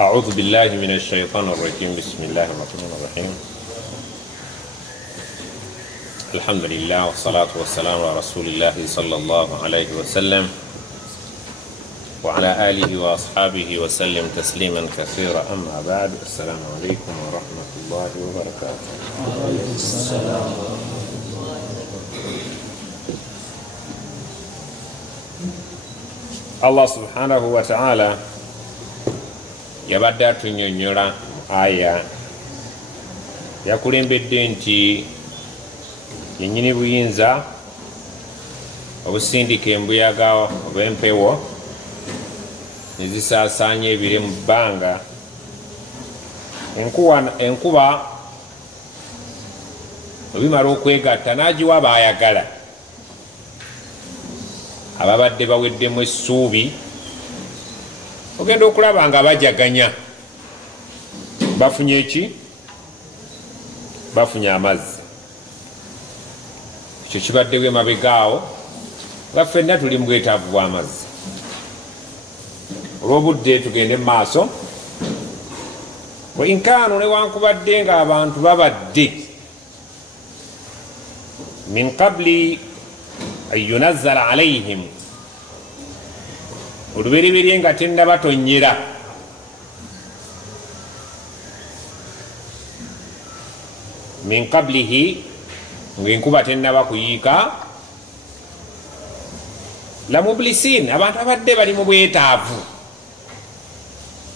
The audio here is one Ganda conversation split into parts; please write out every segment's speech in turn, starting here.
أعوذ بالله من الشيطان الرجيم. بسم الله الرحمن الرحيم. الحمد لله والصلاة والسلام على رسول الله صلى الله عليه وسلم وعلى آله وأصحابه وسلم تسليما كثيرا. أما بعد، السلام عليكم ورحمة الله وبركاته. الله سبحانه وتعالى yabadde atunyonnyola aya yakulembedde nti yennyini buyinza obusindika embuyaga obw'empewo ne zisaasaanya ebire mu bbanga, enkuba bwebimala okwegatta n'agiwa baayagala ababadde baweddemu essuubi. Ogenda okulaba nga bajaganya bafunye eki? Bafunye amazzi. Ekyo kibaddewo emabegaawo nga ffenna tuli mu bwetaavu bw'amazzi. Olw'obudde tugende mu maaso. Bweinkaano newankubadde nga abantu babadde min qabli an yunazzala alayhim, olubereberye nga tennabatonyera, min qablihi, ng'enkuba tennaba kuyiika, la mublisin, abantu babadde bali mu bwetaavu,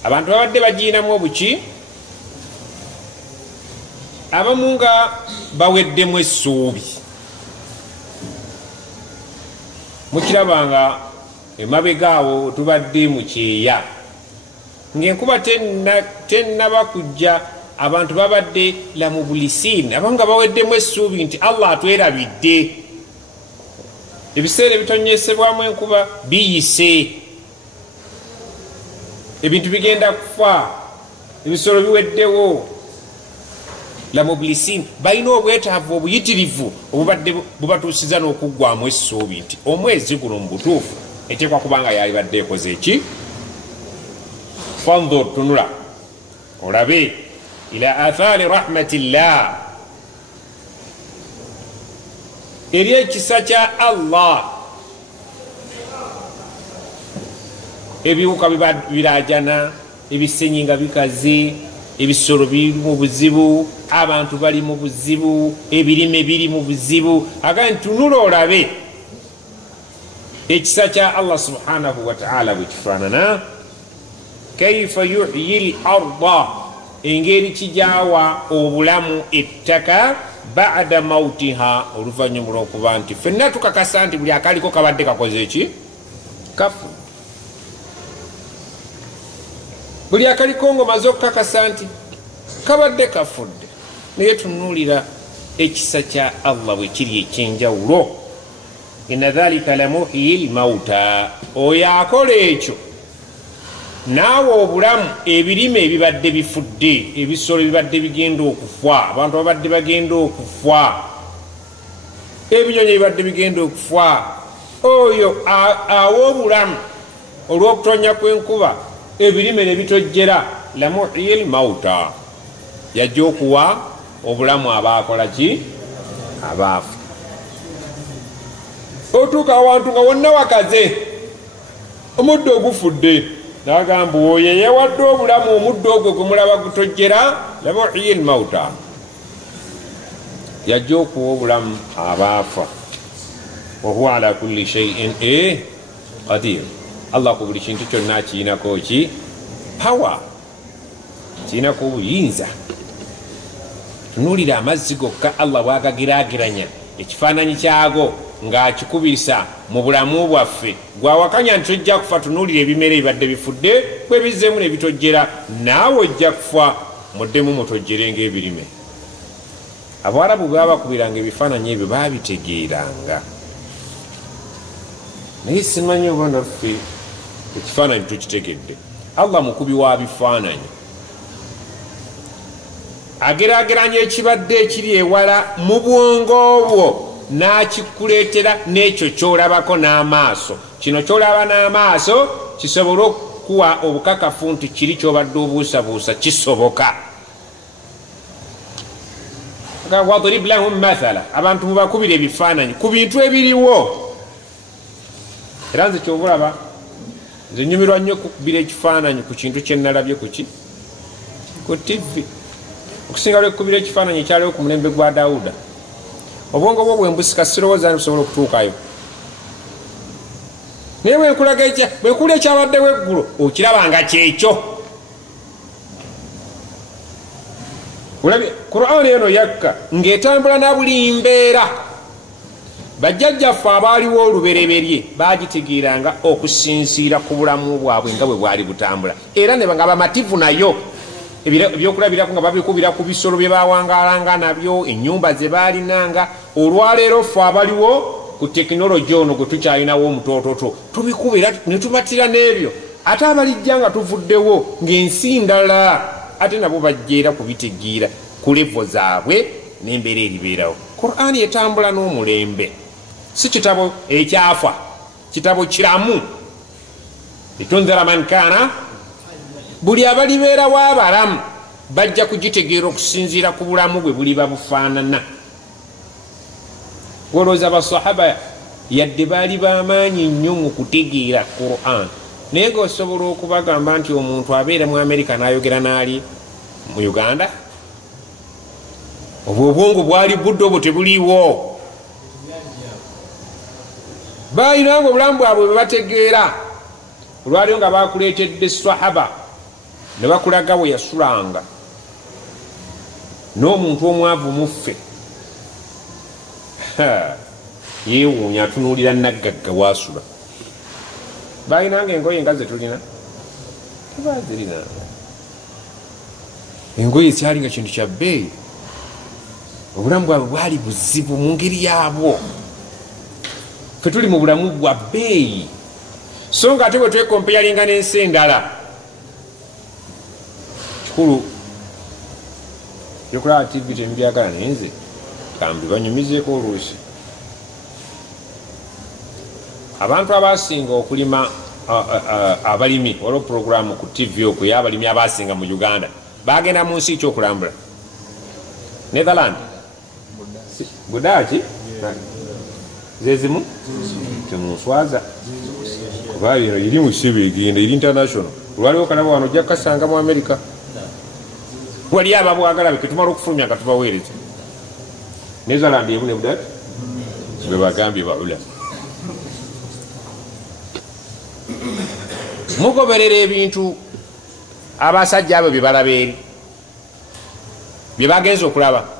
abantu babadde bagiinamu obuki, abamu nga baweddemu essuubi. Mukirabanga emabegaawo tubadde mu kyeya ng'enkuba tennaba kujja, abantu babadde la mubulisin, abamu nga baweddemu essuubi nti Allah atwerabidde, ebiseera ebitonyesebwamu enkuba biyise, ebintu bigenda kufa, ebisolo biweddewo. La mubulisin balina obwetaavu obuyitirivu obubadde bubatuusiza n'okuggwamu essuubi nti omwezi guno mu butuufu eteekwa kubanga yalibadde ekoze eki? Fanzur, tunula olabe ila athari rahmatillah, eri ekisa kya Allah. Ebiwuka birajana, ebisenyi nga bikaze, ebisolo biri mu buzibu, abantu bali mu buzibu, ebirime biri mu buzibu. Agambye tunula olabe ekisa kya Allah subhanahu wa ta'ala bwe kifaanana. Kaifa yuhyi al-arda, engeri kijaawa obulamu ettaka, ba'da mautiha, oluvannyuma lw'okuba nti ffenna tukakasa nti buli akaliko kabadde kakoze eki? Kafu. Buli akaliko ng'omaze okukakasa nti kabadde kafudde. Naye tunuulira ekisa kya Allah bwe kiri ekyenjawulo. Inna dhalika la muhyi al-mauta, oyo akola ekyo naawe obulamu, ebirime ebibadde bifudde, ebisolo ebibadde bigenda okufa, abantu babadde bagenda okufa, ebinyonyi ebibadde bigenda okufa, oyo awa obulamu olw'okutonya kw'enkuba, ebirime ne bitojjera. La muhyi al-mauta, yajja okuwa obulamu abaakola ki? Abaafu. Otuuka awantu nga wonna wakaze, omuddo ogufudde, n'agamba oyo yawadde obulamu omuddo ogwo gwe mulaba gutojjera. La muhyi al-mauta, yajja okuwa obulamu abaafa. Wa huwa ala kulli shay'in qadir, Allah ku buli kintu kyonna kiinako ki? Power, kiinako obuyinza. Tunuulira amazzi gokka Allah bw'agagiragiranya, ekifaananyi kyago ng'akikubisa mu bulamu bwaffe. Gwawakanya nti tojja kufa. Tunuulira ebimera ebibadde bifudde bwe bizzemu ne bitojjera, naawe ojja kufa muddemu mutojjere ng'ebirime. Abawarabu bwe bakubiranga ebifaananyi ebyo baabitegeeranga, naye simanyi oba naffe ekifaananyi tukitegedde. Allah mukubi wa bifaananyi, ageraageranya ekibadde ekiri ewala mu bwongo bwo n'akikuleetera n'ekyo ky'olabako n'amaaso. Kino ky'olaba n'amaaso kisobole okukuwa obukakafu nti kiri kyobadde obuusabuusa kisoboka. wadrib lahum mathala, abantu mubakubira ebifaananyi ku bintu ebiriwo. Era nze kyobulaba nze nyumirwa nnyo kukubira ekifaananyi ku kintu kyenalabye ku TV. Okusinga lwekukubira ekifaananyi ekyaliwo ku mulembe gwa Dawuda, obwongo bwo bwembusika sirowooza busobola okutuukayo. naye bwenkulaga bwekula ekyabaddewo eggulo okirabanga kyekyo. olabye Qur'ani eno yakka ng'etambula na buli mbeera. bajjajjaffe abaaliwo olubereberye bagitegeeranga okusinziira ku bulamu bwabwe nga bwe bwali butambula, era ne nga bamativu nayo. ebyokulabirako nga babikubira ku bisolo bye bawangalanga nabyo, ennyumba ze baalinanga. olwaleero ffe abaliwo ku tekinologi ono gwe tukyalinawo omutoototo tubikubira ne tumatira n'ebyo, ate abalijja nga tuvuddewo ng'ensi ndala ate nabo bajjeera kubitegeera ku levo zaabwe n'embeera eribeerawo. Qur'ani etambula n'omulembe, si kitabo ekyafa, kitabo kiramu. litunzira man kaana, buli abalibeerawo abalamu bajja kugitegeera okusinziira ku bulamu bwe buliba bufaanana. olowooza basahaba yadde baali bamaanyi nnyo mu kutegeera Qur'an, naye ng'osobola okubagamba nti omuntu abeera mu Amerika n'ayogera n'ali mu Uganda, obwo obwongo bwali budde obwo tebuliiwo. baalinanga obulamu bwabwe bwe bategeera. olwaliwo nga bakuleetedde sahaba ne bakulaga bwe yasulanga n'omuntu omwavu muffe yeewuunya atunuulira naggagga waasula. baalinanga engoye nga ze tulina tebazirinanga. engoye zyalinga kintu kya bbeeyi. obulamu bwabwe bwali buzibu mu ngeri yaabwo. fe tuli mu bulamu bwa bbeeyi, so nga ate bwe twekompeyalinga n'ensi endala. kikulu byokulaba TV tembyagala, naye nze kambi banyumizeeko oluusi. abantu abasinga okulima, abalimi waliwo puroguramu ku TV okwo y'abalimi abasinga mu Uganda bagenda mu nsi ekyokulambula. Netherland, Budaki, zezimu temunswaza kuba eri mu kisibo egenda eri international. olwaliwo kalaba wano ojja kasanga mu Amerika wali ababwagala be ketumala okufulumya nga tubaweereza. Netherland ebu ne Budaki bwe bagambye baula. mugoberera ebintu abasajja abo bye balaba eri bye bagenza okulaba.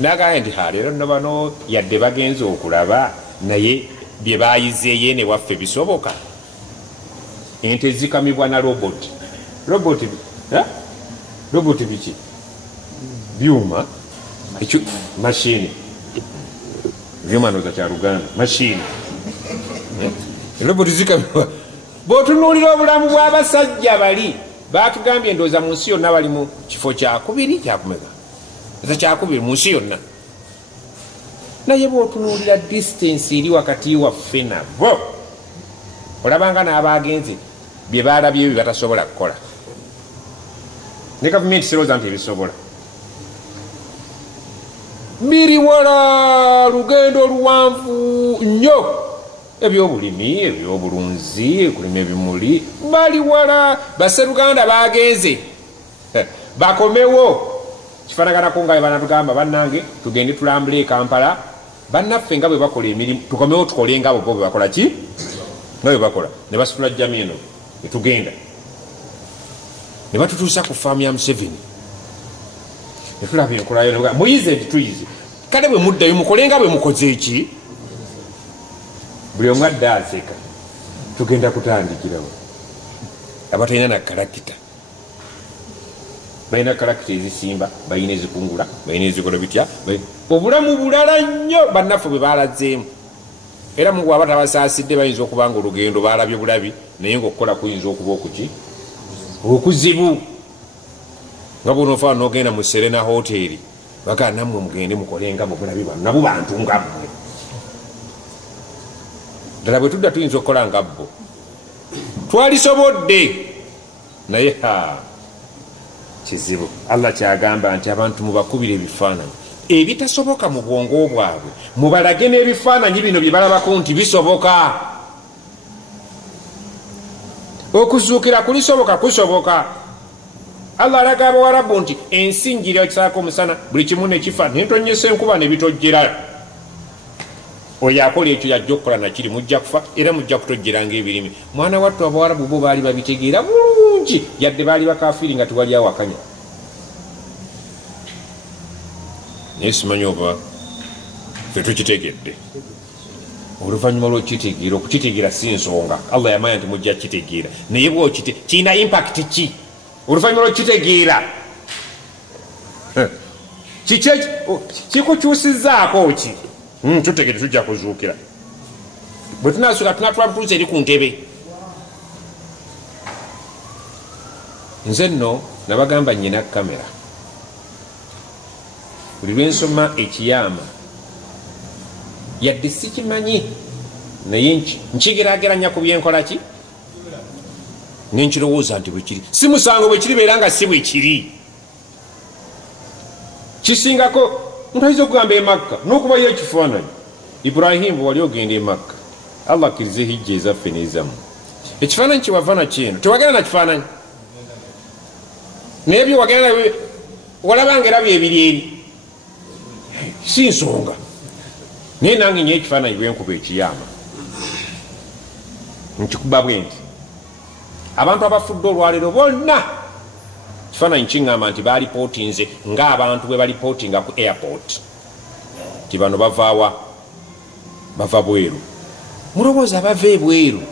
nagaye nti leero nno bano yadde bagenza okulaba naye bye bayizeeyo ene waffe bisoboka. ente zikamibwa na roboti. roboti biki? byuma mashini. byuma noza kya Luganda mashini. roboti zikamibwa. bw'otunuulira obulamu bw'abasajja bali batugambye ndooza mu nsi yonna bali mu kifo kyakubiri kyakumeka kyakubiri mu nsi yonna. naye bw'otunuulira distance eri wakati waffe nabo olabanga n'abagenze bye baalabye bye batasobola kukola. ne gavumenti sirowooza nti ebisobola. biri wala lugendo luwanvu nnyo. ebyobulimi, ebyobulunzi, kulima ebimuli bali wala. basseruganda bagenze bakomewo. kifaanaganako nga banatugamba bannange tugende tulambule e Kampala. bannaffe nga bwe bakola emirimu tukomewo tukole nga bo bwe bakola ki nga bwe bakola. ne basitula jjami eno netugenda ne batutuusa ku faamu ya Museveni ne tulaba enkolayo muyize nti tuyize. kale bwe muddayo mukole nga bwe mukoze eki. buli omu adde aseka. tugenda kutandikirawo. abatalina na kalakita balina kalakita ezisimba, balina ezikungula, balina ezikola bitya. obulamu bulala nnyo bannaffe bwe baalazeemu. era mu bwaba tabasaasidde bayinza okuba nga olugendo baalabye bulabi, naye ngaokukola kuyinza okuba okuki okuzibu. nga bwonoofa n'ogenda mu Serena Hotel bagaa nammwe mugende mukole nga bulabi bwanu nabo bantu nga mmwe. ddala bwe tudda tuyinza okukola nga bo twalisobodde naye kizibu. Allah kyagamba nti abantu mubakubira ebifaananyi ebitasoboka mu bwongo bwabwe, mubalage n'ebifaananyi bino bye balabako nti bisoboka. Okuzuukira kulisoboka, kusoboka. Allah alaga Abawarabu nti ensi njiri ekisaako omusana, buli kimu ne kifa, nentonyesa enkuba ne bitojjera. Oyo akola ekyo yajja okukola nakiri, mujja kufa era mujja kutojjeranga ebirime. Mwana wattu Abawarabu bo baali babitegeera bulungi, yadde baali bakafiiri nga tewali awakanya. Naye simanyi oba ffe tukitegedde. Oluvannyuma lw'okitegeera, okukitegeera si nsonga, Allah yamanya nti mujja kitegeera, naye bwokite kirina impact ki oluvannyuma lw'okitegeera? Kikukyusizzaako ki? Tutegedde tujja kuzuukira. Bwe tunasuka tunatwala butuuzi eri ku ntebe. Nze nno nabagamba nnyina kamera. Buli lwensoma ekiyama yadde sikimanyi, naye nkigeraageranya ku byenkola ki nenkirowooza nti bwe kiri. Si musango bwe kiri beera nga si bwe kiri. Kisingako muntu ayinza okugamba e Makka n'okubayo ekifaananyi. Ibrahimu wali ogenda e Makka, Allah akkiriza hijja ezaffe n'ezamu, ekifaananyi kyewava nakyeno tewagenda na kifaananyi, naye byo wagenda walabanga era byebiri eri, si nsonga. Naye nange nyo ekifaananyi bwenkuba ekiyama nkikuba bwe nti abantu abafudde olwaleero bonna kifaananyi kiŋŋamba nti balipootinze ng'abantu bwe balipootinga ku airport ti bano bavaawa, bava bweru. Mulowooza bava ebweru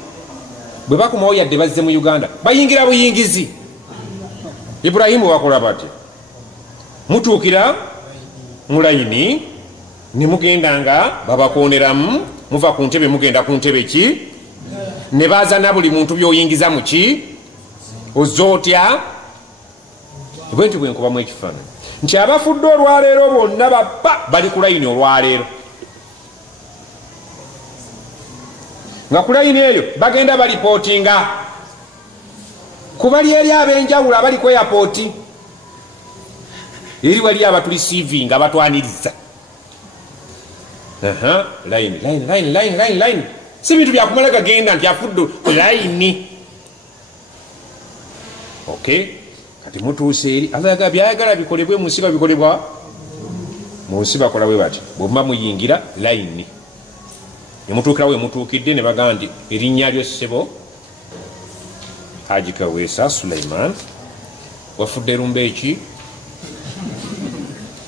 bwe bakomawo yadde bazze mu Uganda bayingira buyingizi. Ibrahimu bakola batya? Mutuukira mu layini ne mugenda nga babakooneramu, muva ku ntebe mugenda ku ntebe ki, ne baazana buli muntu byoyingiza mu ki, ozza otya? Bwe nti bwenkubamu ekifaananyi nti abafudde olwaleero bonna bali ku layini olwaleero, nga ku layini eyo bagenda balipootinga ku bali eri ab'enjawulo abali ku airport, eri wali abatulisiivinga abatwaniriza. Layini si bintu byakumala gagenda nti afudde ku layini. Okay, kati mutuuse eri Allah yaga byayagala bikolebwe mu nsi bikolebwa mu nsi, bakola bwe bati bwemba muyingira layini ne mutuukira we mutuukidde ne bagamba nti erinnya lyo ssebo Haji Kaweesa Sulaiman, wafudde rumba eki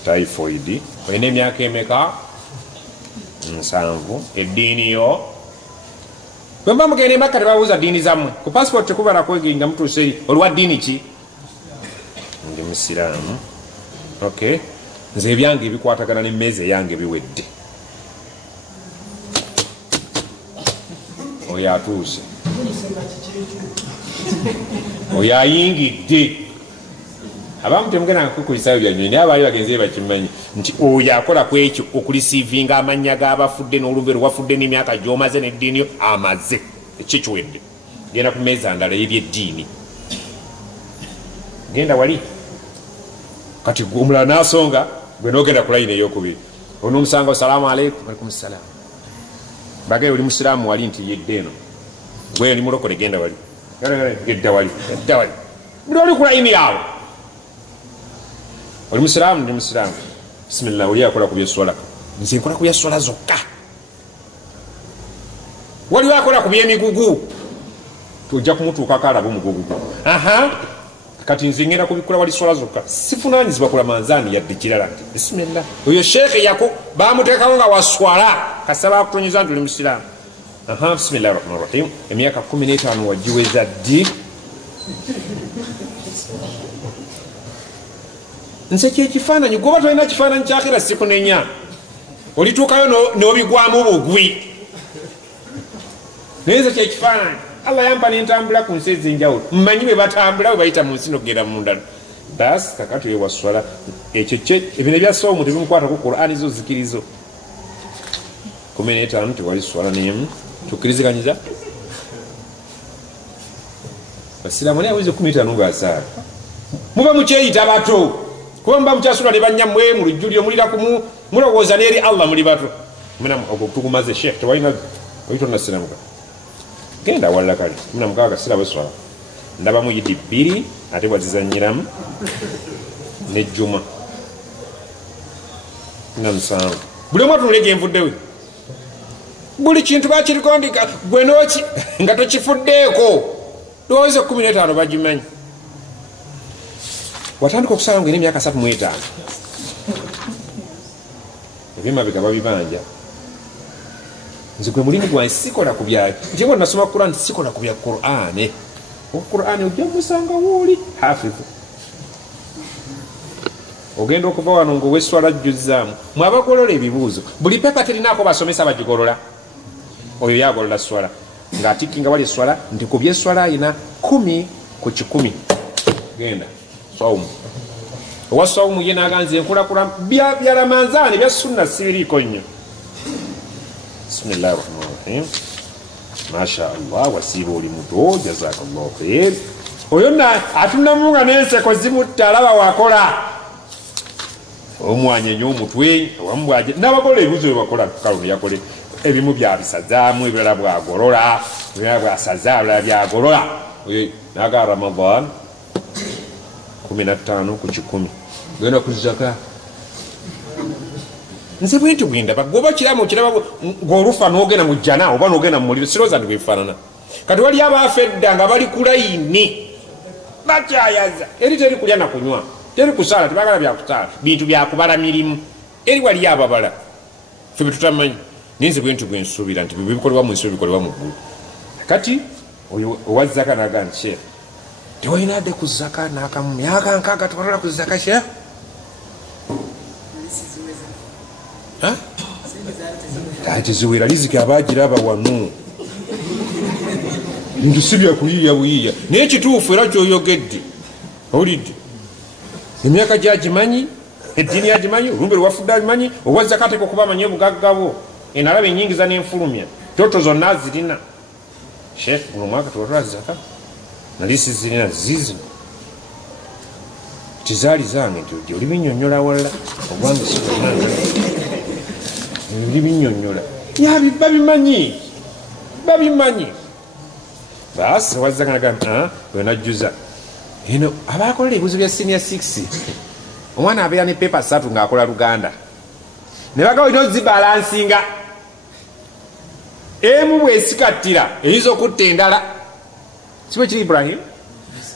typhoid, olina emyaka emeka? 7. Eddiini yo bwemba mugenda e Makka tebabuuza ddiini zammwe ku passport tekubala kwegenga mutuuse eri olwa ddiini ki? Ndi musiraamu. Okay, nze ebyange ebikwatagana n'emmeeza eyange biwedde. Oyo atuuse, oyo ayingidde. Abamu temugenda kukulisayo byanyonyi, naye abaali bagenzi bakimanyi nti oyo akola ku ekyo okulisiivinga amannya g'abafudde n'olumbe wafudde n'emyaka gy'omaze n'eddiini yo amaze ekyo kiwedde. Genda ku mmeeza ndala y'ebyeddiini, genda wali kati omulala n'asonga gwe n'ogenda ku layini ey'okubiri, onoomusanga salaamu aleikum. Alaikum salaam. Bagaye oli musiraamu wali nti yedde eno, gwe oli mulokole genda wali, edda wali, edda wali, buli oli ku layini yaabwe. Oli musiraamu? Ndi musiraamu. Bismillah. Oli akola ku byeswala? Nze nkola ku byeswala zokka. Waliwo akola ku byemigugu? Tujja kumutuukako alaba omugugu. Kati nze ngenda kubikola wali swala zokka, sifunaanyizibwa kula manzaani yadde kirala nti bismillah. Oyo sheekhe yako bamuteekawo nga waswala kasaba akutonyiza nti oli musiraamu. Bismillahi rahmani rahim. Emyaka 15 wagiweza ddi? Nse kyekifaananyi gwoba tolina kifaananyi kyakira sikunenya, olituukayo n'obigwamu bugwi. Naye nze kyekifaananyi Allah yampa n'entambula ku nsi ez'enjawulo, mmanyi bwe batambula bwe bayita mu nsi n'okugenda munda. Basi kakati oyo waswala ekyo ebino ebyasoowa omuntu ebimukwata ku Qur'ani zo zikirizo 15 tewali swala n'emu. Tukkiriziganyiza? basiramu naye aweze 15 ng'asaala muba mukyeyita bato kuba muba mukyasula ne banyammwe mu lujjuliro mulira kumu mulowooza n'eri Allah muli bato tukumaze sheekh tewalina oyita onnasiramuka genda awalala kale 16 siraba swala ndabamu yidi 2 ate bwazizanyiramu nejjuma na 7 buli omu atunule gyenvuddewe buli kintu bakirikondika gwe nooki nga tokifuddeeko lowooza 15 bagimanyi watandika okusala nga n'emyaka 35 ebyemabega babibanja nze gwe mulimu gwange sikola ku bya nti bwe nasoma Quran sikola ku bya Qur'ani Qur'ani ojja musanga wooli hafifu ogenda okuva wano ng'oweswala jjuzaamu mwabagolola ebibuuzo buli pepa terinaako basomesa bagigolola oyo yagolola swala ng'atikkinga wali eswala nti ku byeswala ayina 10 ku 10 genda swawumu owa swawumu ye naganze enkulakula bya ramanzaani bya sunna sibiriiko nnyo bismillahi rahmani rahim masha allah wasiiba oli muto jazakallahu khair oyo atunamu nga n'enseko zimutta alaba wakola omwanyenye omutwe wamubwaje n'abakola ebibuzo byebakola kalo yakole ebimu byabisazaamu ebirala bwagolola ebirala bwasaza ebirala byagolola oyo naga ramadan 15 ku 10 genda kuzaka nze bwenti bwindaba goba kiramu kiraba ng'olufa n'ogenda mu jjana oba n'ogenda mu muliro sirowooza ndibwefaanana kati wali abaafa edda nga bali ku layini bakyayaza eri teri kulya na kunywa teri kusaala tebagala byakusaala bintu byakubala mirimu eri wali ababala fe betutamanyi ninze bwentu bwensuubira nti bibikolebwa mu nsi bikolebwa mu ggulu kati oyo owazaka naga nti sheekh tewalina adde ku zaka n'akamu myaka nkaaga tewalala ku zaka sheekh teziwera liziki abagiraba wano bintu si byakuyiiya buyiiya naye kituufu era kyoyogedde owulidde emyaka gyagimanyi eddiini yagimanyi olumbe lwafudde agimanyi owazaka ateka okuba amanyi obugaggabo enalaba enyingiza n'enfulumya toto zonna zirina sheekh guno mwaka tewatwala zaka nali sizirina zizino tizaali zange nti oli binnyonnyola walala obwange sikona oli binnyonnyola babimanyi baasi wazakanaga bwenajjuza eno abakola ebibuzo bya senior 6 omwana abeera ne pepa 3 ng'akola Luganda ne baga olina ozibalansinga emu bwesikattira eyinza okutta endala kibwe kiri Ibrahim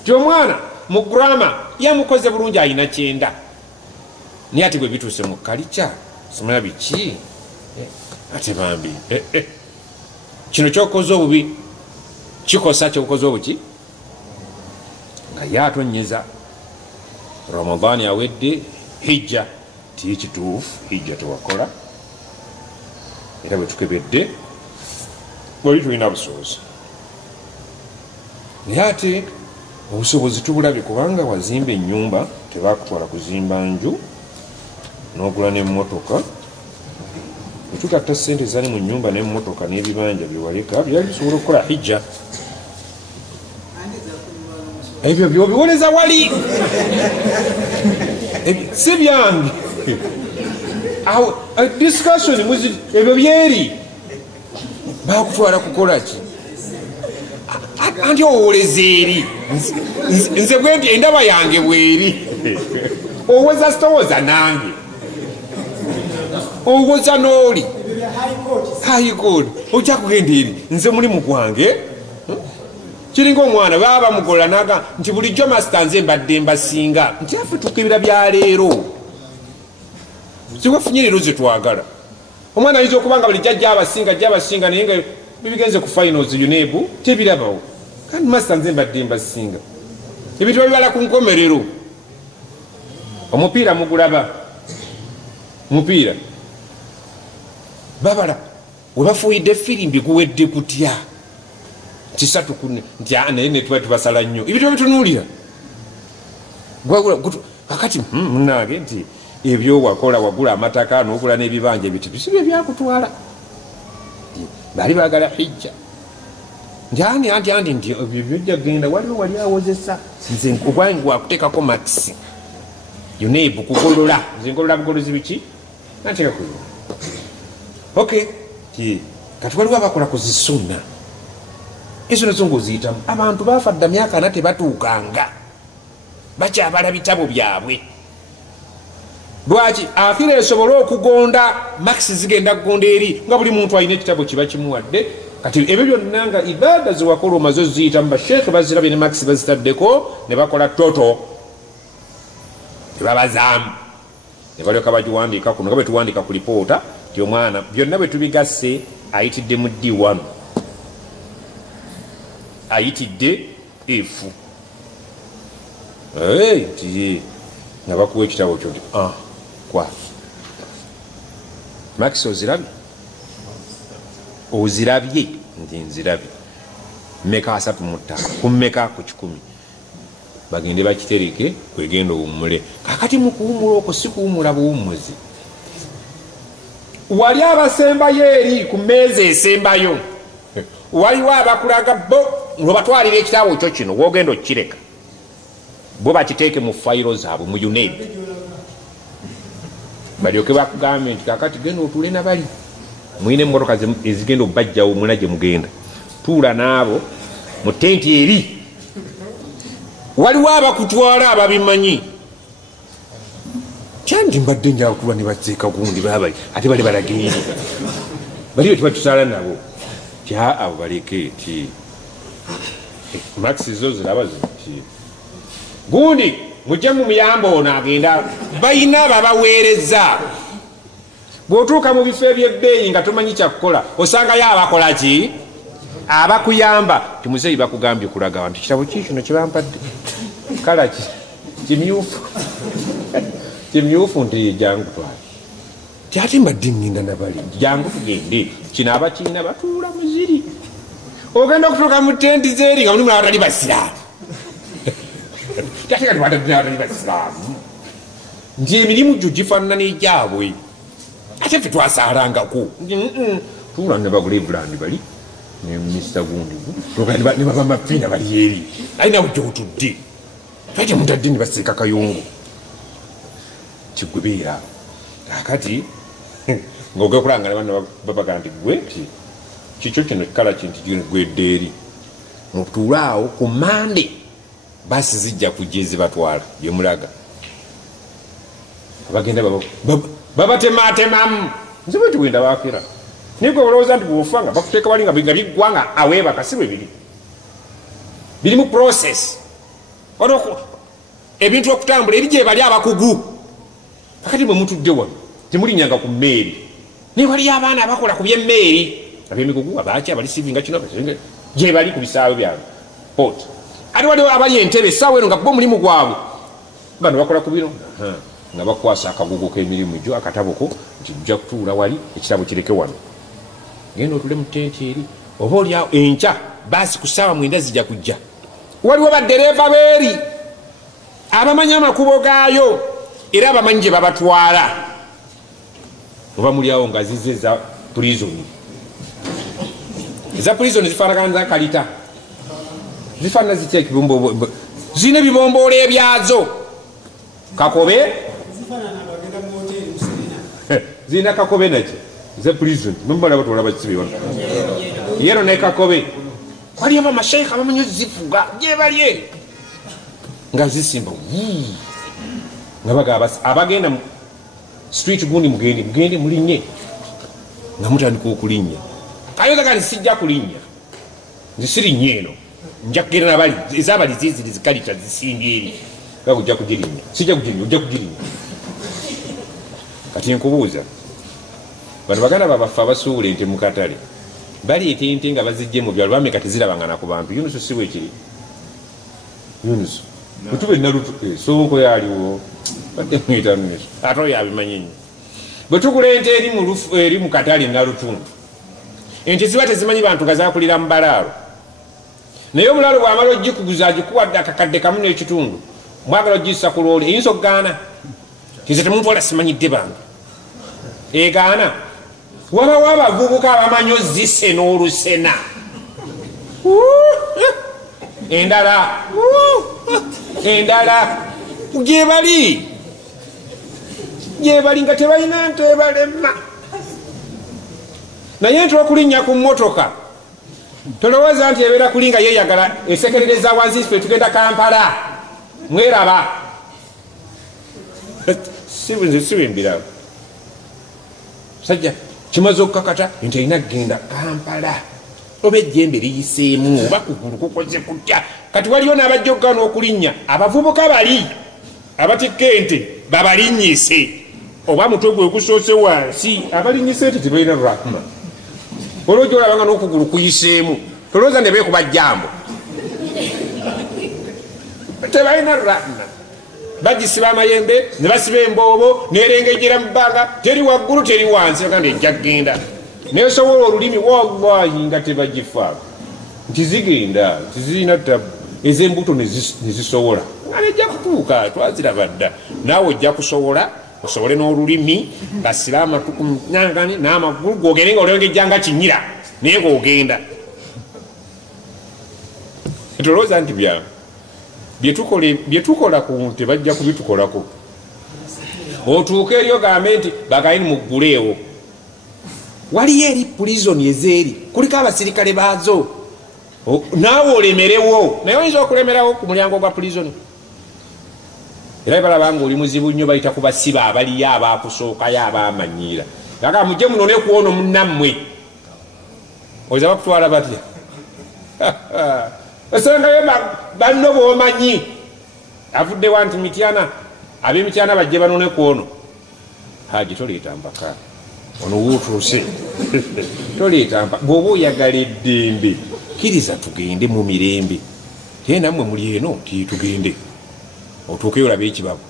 ti omwana mu grama yamukoze bulungi ayina 9 naye ati bwe bituuse mu kalica somera biki ate bambi kino kyokoze obubi kikosa kyokoze obuki nga yatonyeza Ramadani awedde hijja tikituufu hijja tewakola era bwe tukebedde bwoli tulina busobozi naye ate obusobozi tubulabye kubanga wazimba ennyumba tebakutwala kuzimba nju n'ogula n'emmotoka etugatta ssente zali mu nnyumba n'emmotoka n'ebibanja byewaleka byali bisobola okukola hijja ebyo byobiwoleza wali si byange awo discussion ebyo byeri bakutwala kukola ki anti owoleza eri nze bwenti endaba yange bweri oweza sitowooza nange owoza n'oli high court ojja kugenda eri nze mulimu gwange kiringa omwana baba bamugola naga nti bulijjo masita nze mbadde mbasinga nti affe tukibira bya leero ziwafunye leero zetwagala omwana ayinza okuba nga bulijjo ajja abasinga naye nga bibigenze ku finals unebu tebirabawo kandi masita nze mbadde mbasinga ebintu babibala ku nkomerero omupiira mugulaba mupiira babala webafuuyidde firimbi guwedde kutya kisatu kune nti naye netuba tubasala nnyo ebintu bitunuulira kakati munange nti ebyo wakola wagula amataka n'ogula n'ebibanja ebyo tebisibye byakutwala bali baagala hijja njani anti nti byojja genda waliwo wali awozesa nze ogwange wakuteekako maxi yunebu kugolola nze ngolola bugolozi biki nanteeka ku okay kati waliwo abakola kuzisunna ezo nazo ngaoziyitamu abantu bafa dda myaka ana tebatuukanga bakyabala bitabo byabwe lwaki akira esobole okugonda maxi zigenda kugonda eri nga buli muntu alina ekitabo kiba kimuwadde kati ebyo byonna nga ibada zewakola omaze oziyitamu basheekhe bazirabye ne maxi bazitaddeko ne bakola toto tebabazaamu ne balyoka bagiwandiika kuno nga bwe tuwandiika ku lipoota ti omwana byonna bwe tubigasse ayitidde mu D1 ayitidde efu nti nga bakuwa ekitabo kyo nti kwa maxi ozirabye nti nzirabye mmeka 35 kummeka ku 10 bagende bakitereke kwegenda owummule kakati mukuwumula okwo si kuwumula buwummuzi wali abasembayo eri ku mmeeza esembayo waliwo abakulaga bo ngobatwalira ekitabo kyo kino wogenda okukireka bo bakiteeke mu fayiro zaabwe mu UNED balyoke bakugambe nti kakati genda otule nabali mwine emmotoka ezigenda okubajjawo muna gye mugenda tuula naabo mu tenti eri waliwo abakutwala ababimanyi kyandi mbadde njakuba ne bateeka gundi babali ate bali balagiri baliyo tibatusaala nabo ti abo baleke ti maxi zo ziraba zinti gundi mujja mu muyamba ono agenda bayina babaweereza bw'otuuka mu bifo ebyebbeeyi nga tomanyi kyakukola osangayo abakola ki abakuyamba timuzeeyi bakugambye kulaga nti kitabo kikino kyebampadde kala kimyufu nti jangu twali tyate mbadde nninda nabali jangu tugende kino abakiina batuula muziri ogenda okutuuka mu tenti zeeri nga mulimu abatali basiraamu ate kati abatali basiraamu nti emirimu gyo gifaanana n'egyabwe ate ffe twasaalangako tuula ne bagulevulandi bali ne Mr. Gundi ne baba mafiina bali eri alina bujja otudde fete mutadde ne baseeka kayungu kigwebeera akati ngaogekulanga ne bana babaga nti gwe ti kikyo kino kikala kinti gwedde eri mutuulaawo ku mande basi zijja kujja ezibatwala byemulaga abagenda babatematemamu nze bwe tuwenda bakira nigwe olowooza nti bwofa nga bakuteeka wali nga biggwa nga aweebaka si bwe biri mu process ebintu okutambula eri gye bali abakugu akati bwe mutudde wano temulinyanga ku mmeeri naye waliyo abaana abakola ku byemmeeri ab'emigugu abaki abalisivinga kino gye bali ku bisaawe byabwe port ate waliwo abali entebe essaawa eno nga bo mulimu gwabwe bano bakola ku bino nga bakwasa akagugu k'emirimu gyo akataboko nti ujja kutuula wali ekitabo kireke wano genda otule mu tenti eri oba olyawo enkya baasi ku ssaawa 9 zijja kujja waliwo baddereeva beeri abamanyi amakubo gaayo era abamanyi gye babatwala oba mulyawo nga zize za prizoni eza prizoni zifaanagana za kalita zifaanana zitya ekibombo zirina ebibomboola ebyazo kakobe zirina kakobe nakyo ze prison mumbala batwala bakibe bano yero ne kakobe wali abamashaikha bamanyi ozifuga gye balye nga zisimba nga bagaba abagenda mu street gundi mugende mulinye nga mutandika okulinnya kayoza kati sijja kulinnya nze sirinnya eno nja kugenda nabali ezabali ziziri zikalita zisinga eri nga kujja kugirinnya sijja kugirinnya ojja kugirinnya kati nkubuuza bano baganda babafe abasuula ente mu katale baleeta ente nga bazijje mu byalo bameka tezirabangana ku bantu yunusu si bwekiri yunusu utube nalutu sooko yaliwo badde mwita yunusu ate oyo abimanyi nnyo bwe tugula ente eri mu katale nalutundu ente ziba tezimanyi bantu nga zakulira mu balaalo naye omulaalo bw'amala ogikuguza agikuwadde akakadde kamu n'ekitundu mwagala ogissa ku loole eyinza okugaana kize temuntwala simanyidde bantu egaana wabawo abavubuka abamanyi ozise n'olusena endala endala gyebali nga tebalina nte balema naye nti okulinnya ku mmotoka tolowooza nti ebeera kuli nga yeyagala esekerereza wansi ffe tugenda Kampala mweraba sibimbirawo sajja kimaze okukakata nti erina kgenda Kampala oba ejjembe liyiseemu oba kugulu kukoze kutya kati waliyo n'abajja okugana okulinnya abavubuka bali abatikka ente babalinnyise oba mutwe gwe gusoose wansi abalinyise enti tebalina rahma olwojo olabanga n'okugulu kuyiseemu tolowooza ne beekuba jambo tebalina rahma bagisiba amayembe ne basiba emboobo nerengejera mu bbanga teri waggulu teri wansi agandi ejja kgenda nesobola olulimi wallahi nga tebagifaako nti zigenda tizirina tabu ez'embuto nezisobola nga nejja kutuuka twaziraba dda naawe ojja kusobola osobole n'olulimi ngasira amatuku nangani n'amagulu gwogere nga olengejja nga kinyira naye gwogenda etolowooza nti byetukola ku nte bajja kubitukolako otuuke eri ogambe nti bagayini mugguleewo waliyo eri pulizoni ezeeri kuliko abasirikale baazo naawe olemerewo naye oyinza okulemerawo ku mulyango gwa pulizoni era balabanga oli muzibu nnyo bayita kubasiba abaliyo abakusookayo abamanyiira aga mujje munone kuwono munnammwe oza bakutwala batya esengayo banno bomanyi avuddewa nti mityana ab'emityana bajje banone kuwono haji toleeta mpaka ono wuutuuse toleeta mpaka bw'oba oyagala eddembe kkiriza tugende mu mirembe naye nammwe muli eno titugende otuukeyo olabe ekibabu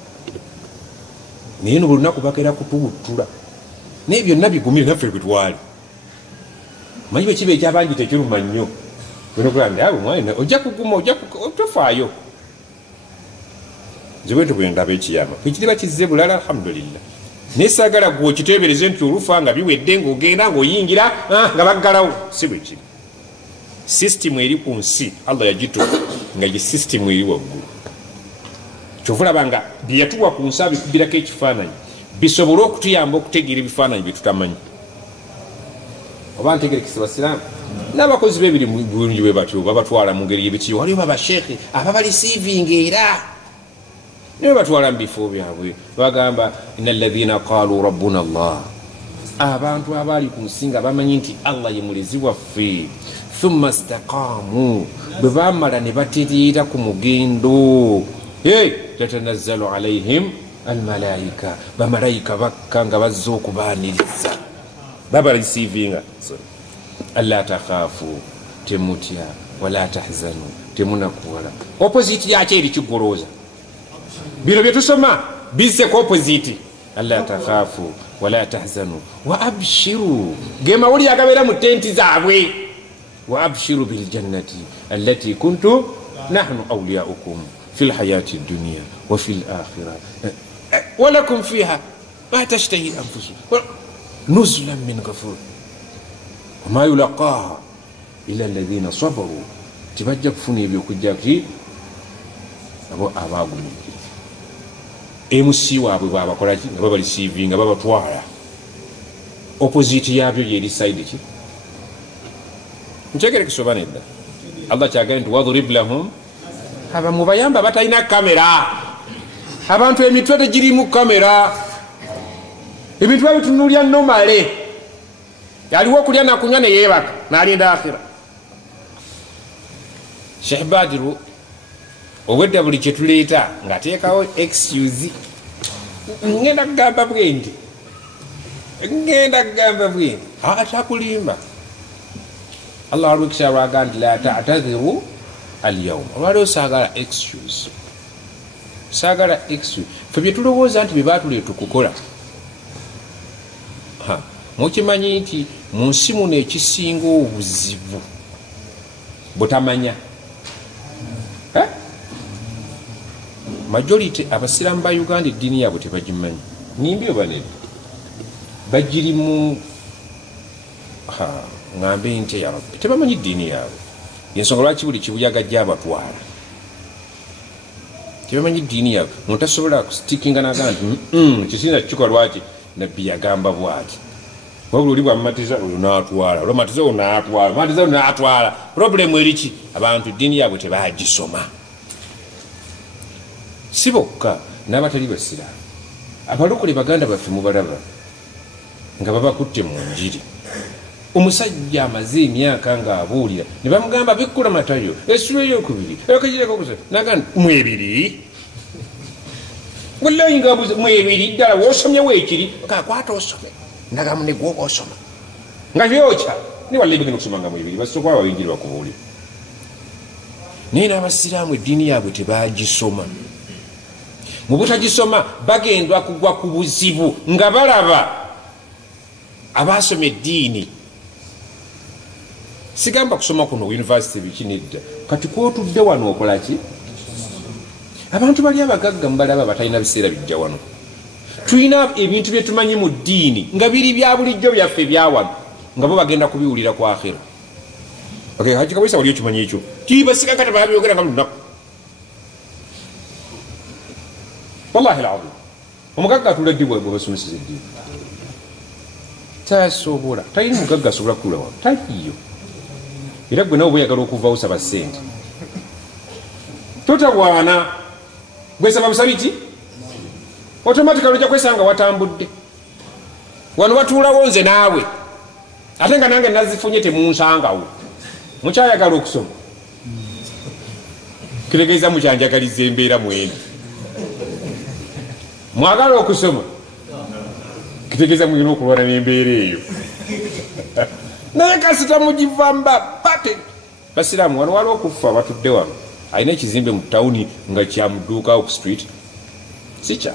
naye no buli lunaku bakeera kutuwuttula naye byonna bigumire naffe bwetwali manyi bwe kiba ekyabangi tekiruma nnyo enokulambe ojja kuguma tofaayo nze bwe ntubwendaba ekiyama ekiriba kizze bulala alhamdulillah naye saagala gwe okiteebereze nti olufa nga biwedde ng'ogenda ng'oyingira nga baggalawo si bwe kiri sisitimu eri ku nsi allah yagituka nga ye sisitimu eri waggulu kyovulaba nga byeyatuwa ku nsi abikubirako ekifaananyi bisobole okutuyamba okutegeera ebifaananyi byetutamanyi oba ntegerekese basiraamu n'abakozi b'ebirimu bulungi bwe batyo babatwala mu ngeri y'ebitiyo waliyo babasheekhe ababalisiivinga era niwe batwala mu bifo byabwe bagamba ina alladhina qaalu rabbuna allah abantu abaali ku nsi nga bamanyi nti allah ye mulezi waffe thumma staqaamu bwe baamala ne batereera ku mugendo tatanazzalu alaihim almalaika bamalayika bakka nga bazze okubaaniriza babarisiivinga alla takhaafu temutya wala tahzanu temunakuwala opposite yakyo eri kigolooza bino byetusoma bizze ku opposite alla takhaafu wala tahzanu wa abshiru ge mawuli agabeera mu tenti zaabwe wa abshiru biljannati allati kuntu nahnu awliyaukum في الحياة الدنيا وفي الآخرة ولكم فيها ما تشتهي أنفسكم نزلا من غفور وما يلقاها إلا الذين صبروا تبجك فني بيوكجاكي أبو أباغم emusi waabwe bwabakolaki nga babalisiivinga babatwala opposite yabyo yeri side ki ntegerekesa oba nedda allah kyagala nti wadrib lahum abamu bayamba batalina kamera abantu emitwe tegirimu kamera ebintu babitunulya nomale yaliwo okulya nakunywa neyeebaka nalinda akhira Sheikh Badiru obwedda buli kyetuleeta ng'ateekawo excuse ngenda kugamba bwendi atakulimba allah alwekisa lwaga nti la ta'tadhiru alyawma olwaliwo saagala excuse fe byetulowooza nti byebaatuleeta okukola mukimanyi nti mu nsi muno ekisinga obuzibu butamanya majority abasiraamu ba Uganda eddiini yaabwe tebagimanyi nimbi oba nedda bagirimu ŋambe nti yarabbi tebamanyi eddiini yaabwe yensonga lwaki buli kibuyaga gyabatwala tebamanyi ddiini yaabwe omuntu asobola kusitikinga naga nti kisinza kikikola lwaki nabbi yagamba bwati wabula oli bwamumatiza oyo n'atwala olwamatiza oyo n'atwala matiza oyo n'atwala problemu eriki abantu ddiini yaabwe tebagisoma si bokka n'abatali basiraamu abalokole baganda baffe mubalaba nga babakutte mu njiri omusajja amaze emyaka ng'abuulira ne bamugamba bikkula matayo essula eyokubiri ekagireko kusa nagamba mwebiri wallahi ngabuze mwebiri ddala woosomyewo ekiri kakwata osome ndagamu ne gwoba osoma nga byokya ne wallahi bagenda okusoma nga mwebiri basooka babayinjiri bakubuulira naye n'abasiraamu eddiini yaabwe tebagisoma mu butagisoma bagendwa kugwa ku buzibu nga balaba abasoma eddiini sigamba kusoma kuno university bikinidda kati kwotudde wano okolaki abantu bali abagagga mubalaba batalina biseera bijja wano tulina ebintu byetumanyi mu ddiini nga biri bya bulijjo byaffe byawano nga bo bagenda kubiwulira ku akhira haji kabisa wali okimanyi ekyo tibasiga kati babyogera nga lunaku wallahi alazim omugagga atulidde bwe basomeseza eddiini tasobola talina mugagga asobola kutula wano taliyo era gwe nawe bweyagala okuvawo saba ssente totabwana gwesaba busabiti automatically ojja kwesanga watambudde wano batuulawo nze naawe ate nga nange nazifunye temunsangawo mukyayagala okusoma kitegeeza mukyanjagaliza embeera mwene mwagala okusoma kitegeeza mulina okulwana n'embeera eyo naye kasita mugivamba pate basiraamu wano waliwo okufa batudde wano alina ekizimbe mu tawuni nga kyamuduukawo ku street sikya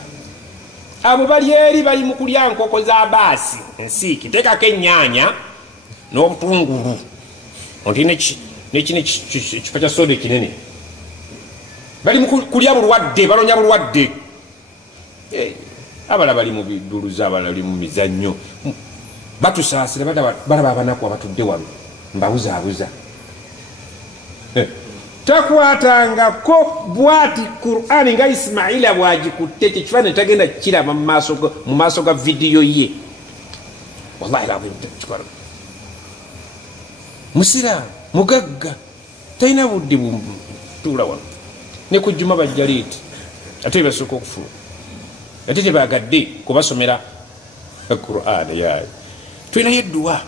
abo bali eri bali mu kulya nkoko za baasi ensiiki teekako ennyaanya n'obutungulu onti nekino ekifa kya soda ekinene bali mu kulya bulwadde balonya bulwadde abala bali mu biduluza abala bali mu mizannyo batusaasira balaba abanaku abatudde wano mbabuzaabuza takwatangako bwati Qur'ani nga Ismaila bwagikutte kyekifaananyi tagenda kiraba mu maaso ga vidiyo ye wallahi lazim musiraamu mugagga talina budde butuula wano ne ku jjuma bajja liiti ate basooka okufuula ate tebagadde kubasomera Qur'ani yaayo tulinayo edduwa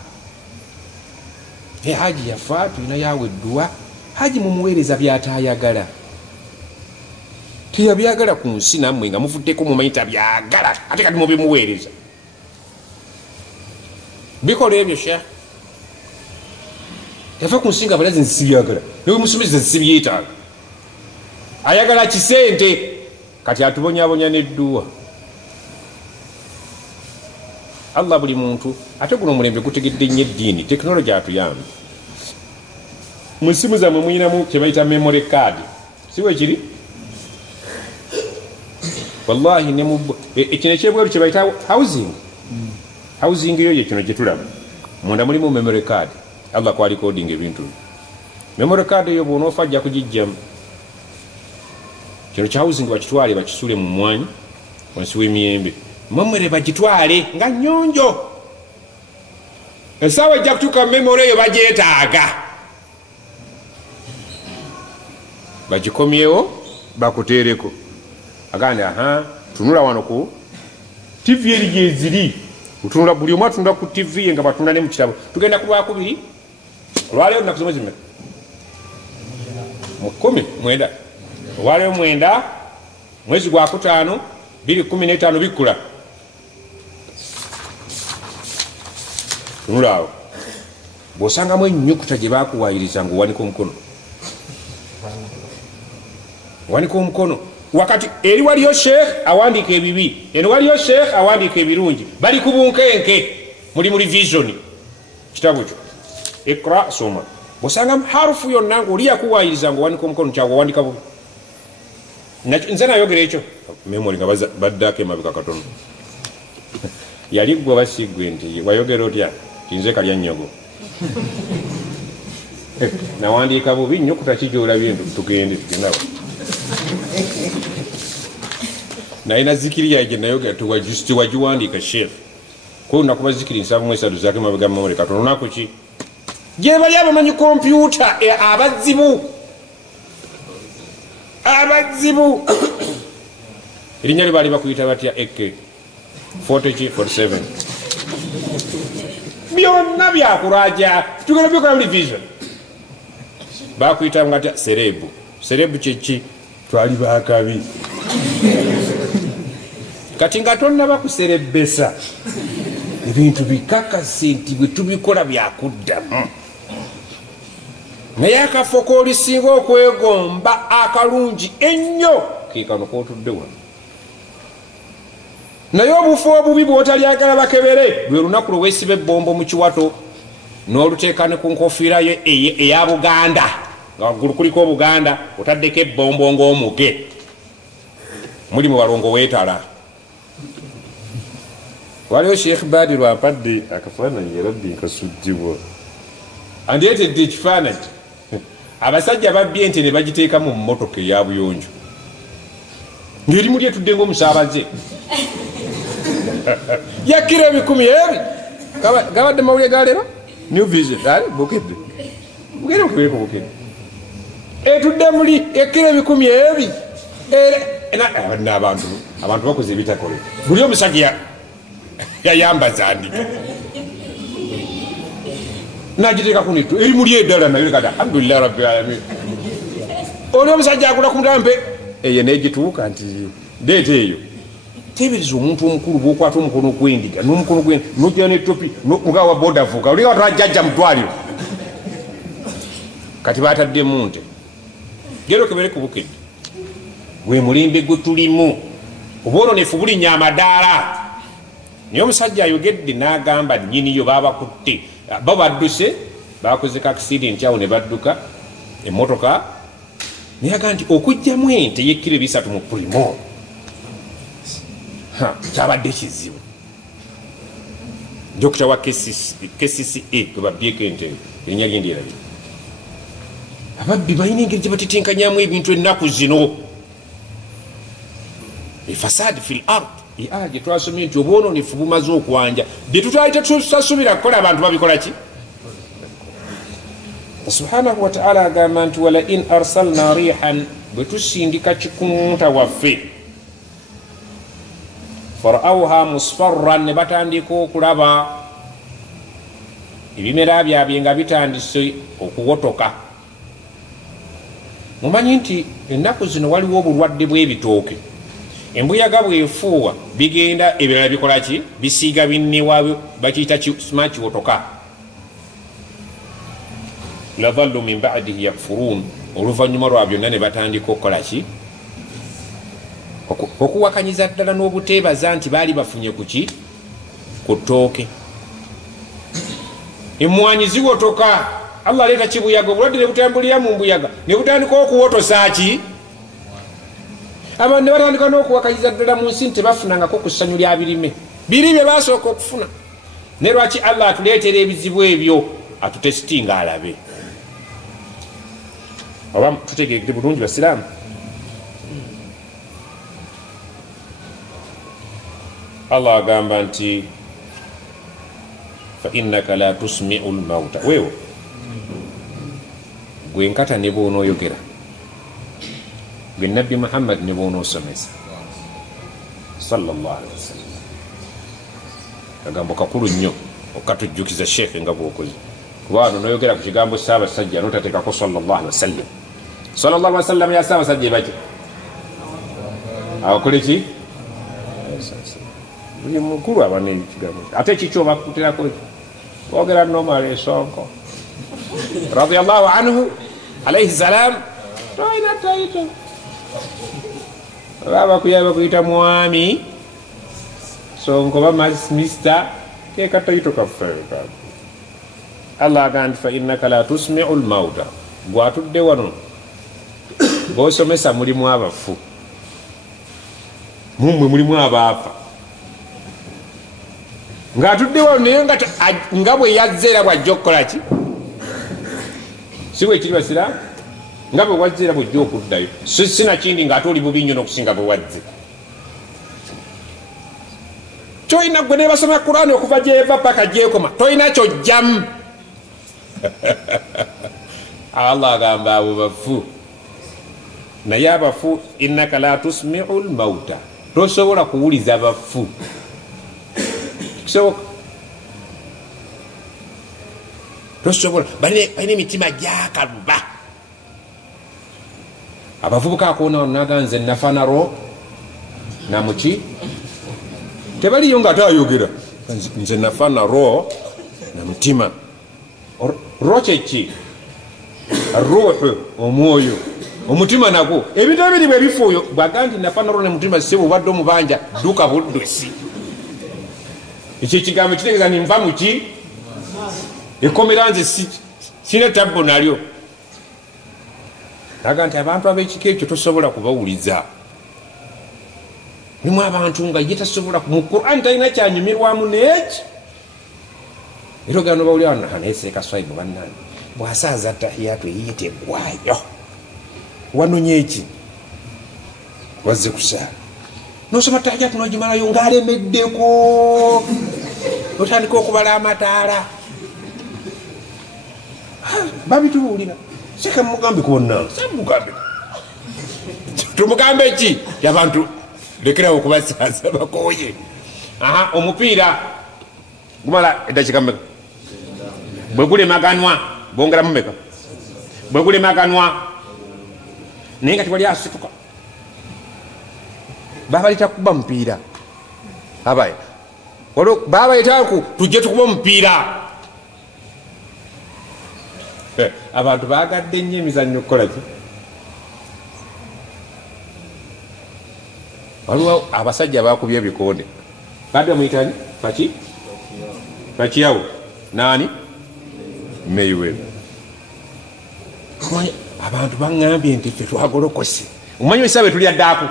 haji yafa tulinayo awo edduwa haji mumuweereza byatayagala teyabyagala ku nsi nammwe nga muvuddeko mumanyi tabyagala ate kati mubimuweereza bikola ebyo sheekh yafa ku nsi nga balazi nsibyagala newe musomesa nsibyetaaga ayagala kisente kati atubonyabonya nedduwa Allah buli muntu ate guno omulembe gutegedde nnyo eddiini tekinologi atuyambe mu simu zammwe muyinamu kyebayita memory card siwe kiri wallahi ekino ekyebweru kyebayita housing yo yekino gyetulaba munda mulimu memory card Allah kwali coding ebintu memory card eyo bwonoofa ajja kugijjamu kino kya housing bakitwale bakisule mu mwanyi wansi w'emiyembe mamwere bagitwale nga nnyonjo esaawa ejja kutuuka memory eyo bagyetaaga bagikomyewo bakuteereko agandi tunula wano ku TV eri gyeziri utunula buli omu atunula ku TV ye nga batunda ne mu kitabo tugenda ku lwakubiri olwaleero naku zimwe zime 10 olwaleero 9 mwezi gwa 5 2015 bikkula tunula awo bw'osangamu ennyukuta gye baakuwaayiriza ng'owanika omukono wanika omukono wakati eri waliyo sheekh awandiika ebibi eno waliyo sheekh awandiika ebirungi bali ku bunkenke muli mu revision kitabo kyo ikra soma bw'osangamu harufu yonna ng'oli yakuwaayiriza ng'owanika omukono kyawe wawandika bubi nze nayogera ekyo memory nga baddako emabika katono yali gwe basiggwe nti wayogera otya tinze kalya nnyogo nawandiika bubi nnyo kutakijoolabye tugende tugendawo nalina zikiri yage nayoga tewagiwandiika sheekh ko nakuba zikiri 7 zake mabega mamole katono nako ki gye bali abamanyi kompyuta abazibu erinnya lye baali bakuyita batya ek 47 byonna byakulaja tugenda byokola muri vision bakuyita nga serebu kyeki twali bakabi kati nga tonna bakuserebesa ebintu bikakase nti bwe tubikola byakuddamu naye akafo koolisinga okwegomba akalungi ennyo kekano kootudde wano naye obufu obubi bwotalyagala bakebere lwe lunaku lwe weesiba ebbombo mu kiwato n'oluteekane ku nkofiirayo eya Buganda nga waggulu kuliko Buganda otaddeko ebbombo ng'omuge muli mu balongo weetala waliwo Sheikh Badi lwampadde akafaananyi era ddi nkasujjibwa andeetedde ekifaananyi abasajja babbye ente ne bagiteeka mu mmotoka eya buyonjo ng'erimu lyetudde ng'omusaabaze yakira 100 gabadde mawulire galeero New Vision bukedde bugere okubeeko bukedde etudde muli yakira 100 abantu bakoze ebitakole buli omusajja yayambaza andika nagiteeka kunitu eri muli eddala nayo kati alhamdulillah rabbil alamin oli omusajja akula ku mutambe eyo negituuka nti ndeeta eyo tebereza omuntu omukulu bwokwata omukono gwendiga n'omukono gwe nojja netopi mugawa bodavuga olinga watajajja mutwaliro kati bataddemu nte gero kebere ku bukedde gwe mulembe gwe tulimu obwononefu bulinnya amadaala naye omusajja ayogedde n'agamba nnyiniyo babakutte bo badduse bakoze ka accident awo ne badduka emmotoka naye agamba nti okugjamu ente yekkiro 3 mu primo kyabadde kizibu dokita wa KCCA gwe babbyeko ente erinnya lyendyerabye ababbi balina engeri gye batitenkanyamu ebintu ennaku zino efasadi fil ard gye twasomye nti obwononefu bumaze okwanja bye tutwali tetusasubira kukola abantu babikola ki subhanahu wataala agamba nti wala in arsalna rihan bwe tusindika kikunta waffe farauha musfarran ne batandika okulaba ebimera byabye nga bitandise okuwotoka mumanyi nti ennaku zino waliwo obulwadde bw'ebitooke embuyaga bwefuuwa bigenda ebirala bikola ki bisiiga binnewaabyo bakiyita sima kiwotoka ladhallu min badihi yakfuruun oluvannyuma lwa byonna ne batandika okukola ki okuwakanyiza ddala n'obuteebaza nti baali bafunye ku ki ku ttooke emmwanyi ziwotoka allah aleeta kibuyaga obulwadde ne butambulira mu mbuyaga ne butandika okuwotosa ki abantu ne batandika n'okuwakanyiza ddala mu nsi tebafunangako ku ssanyu lya birime biri bye basooka okufuna ne lwaki allah atuleetera ebizibu ebyo atutesitinga alabe oba tutegekte bulungi basiraamu allah agamba nti fa innaka la tusmiu lmauta weewo gwe nkata ne bwonooyogera gwe nabbi muhammad ne bw'onoosomesa sallallahu alaihi wasallam kagambo kakulu nnyo okatujjukiza sheekhe nga bw'okoze kuba wano noyogera ku kigambo saabasajja notateekako sallallahu alaihi wasallam sallallahu alaihi wasallam ya saabasajja ebaki awakole ki buli mukulu aba nekigambo ate kikyo bakuterako ogera nomale sonko radiyallahu anhu alaihi salam toina taito baba kuyaba kuyita mwami sonko ba mister ke kataito kafeka allah agamba fa innaka la tusmi'u al-mauta gwatudde wano bosomesa mulimu abafu mumwe mulimu abafa nga atudde wano naye nga bwe yazze era bwajja okukola ki siwe kiri basira nga bwe wazze era bwojja okuddayo sinakindi ng'ate oli bubi nnyo n'okusinga bwe wazze kyolina gwe nebasoma Qur'ani okuva gyeva paka gyekoma tolina kyojjamu Allah agamba abo bafu naye abafu innaka la tusmi'u lmauta tosobola kuwuliza bafu kisoboka tosobola balina emitima gyakaluba abavubuka akoona naga nze nafana ro namuki tebaliyo nga atayogera nze nafana ro namutima ro kyeki ruhu omwoyo omutima nagwo ebintu ebiri bwe bifuuyo bwaga nti nafana ro nemutima sebo obadde omubanja duka buddusi ekyo ekigambo kitegeeza ni nva muki ekomera nze sina tabbo nalyo aga nti abantu ab'ekika ekyo tosobola kubawuliza mulimu abantu nga ye tasobola mu Qur'an talina kyanyumirwamu neeki era ogenda bawulira nayeseeka swaibu bannani bw'asaaza tahiyatu eyiye tegwayo wanonye eki wazze kusaala nosoma tahiyatu nogimalayo ng'alemeddeko otandika okubala amataala babitubuulira seka mugambe kwonna samugambe tumugambe ki yabantu lekerawo okubasaaza bakooye omupiira gumala eddakika mmeka bwe gulemaganwa bongeramu mmeka bwe gulemaganwa naye nga tewali asituka babaleta kuba mupiira abaye waliwo babaletaku tujje tukuba omupiira abantu bagadde nnyo emizannyo okukola ki waliwo abasajja bakubye ebikonde badde muyitani paki pakiyawo nani Mayweather abantu baŋŋambye nti ffe twagolokose omanyi esabe tulya ddaaku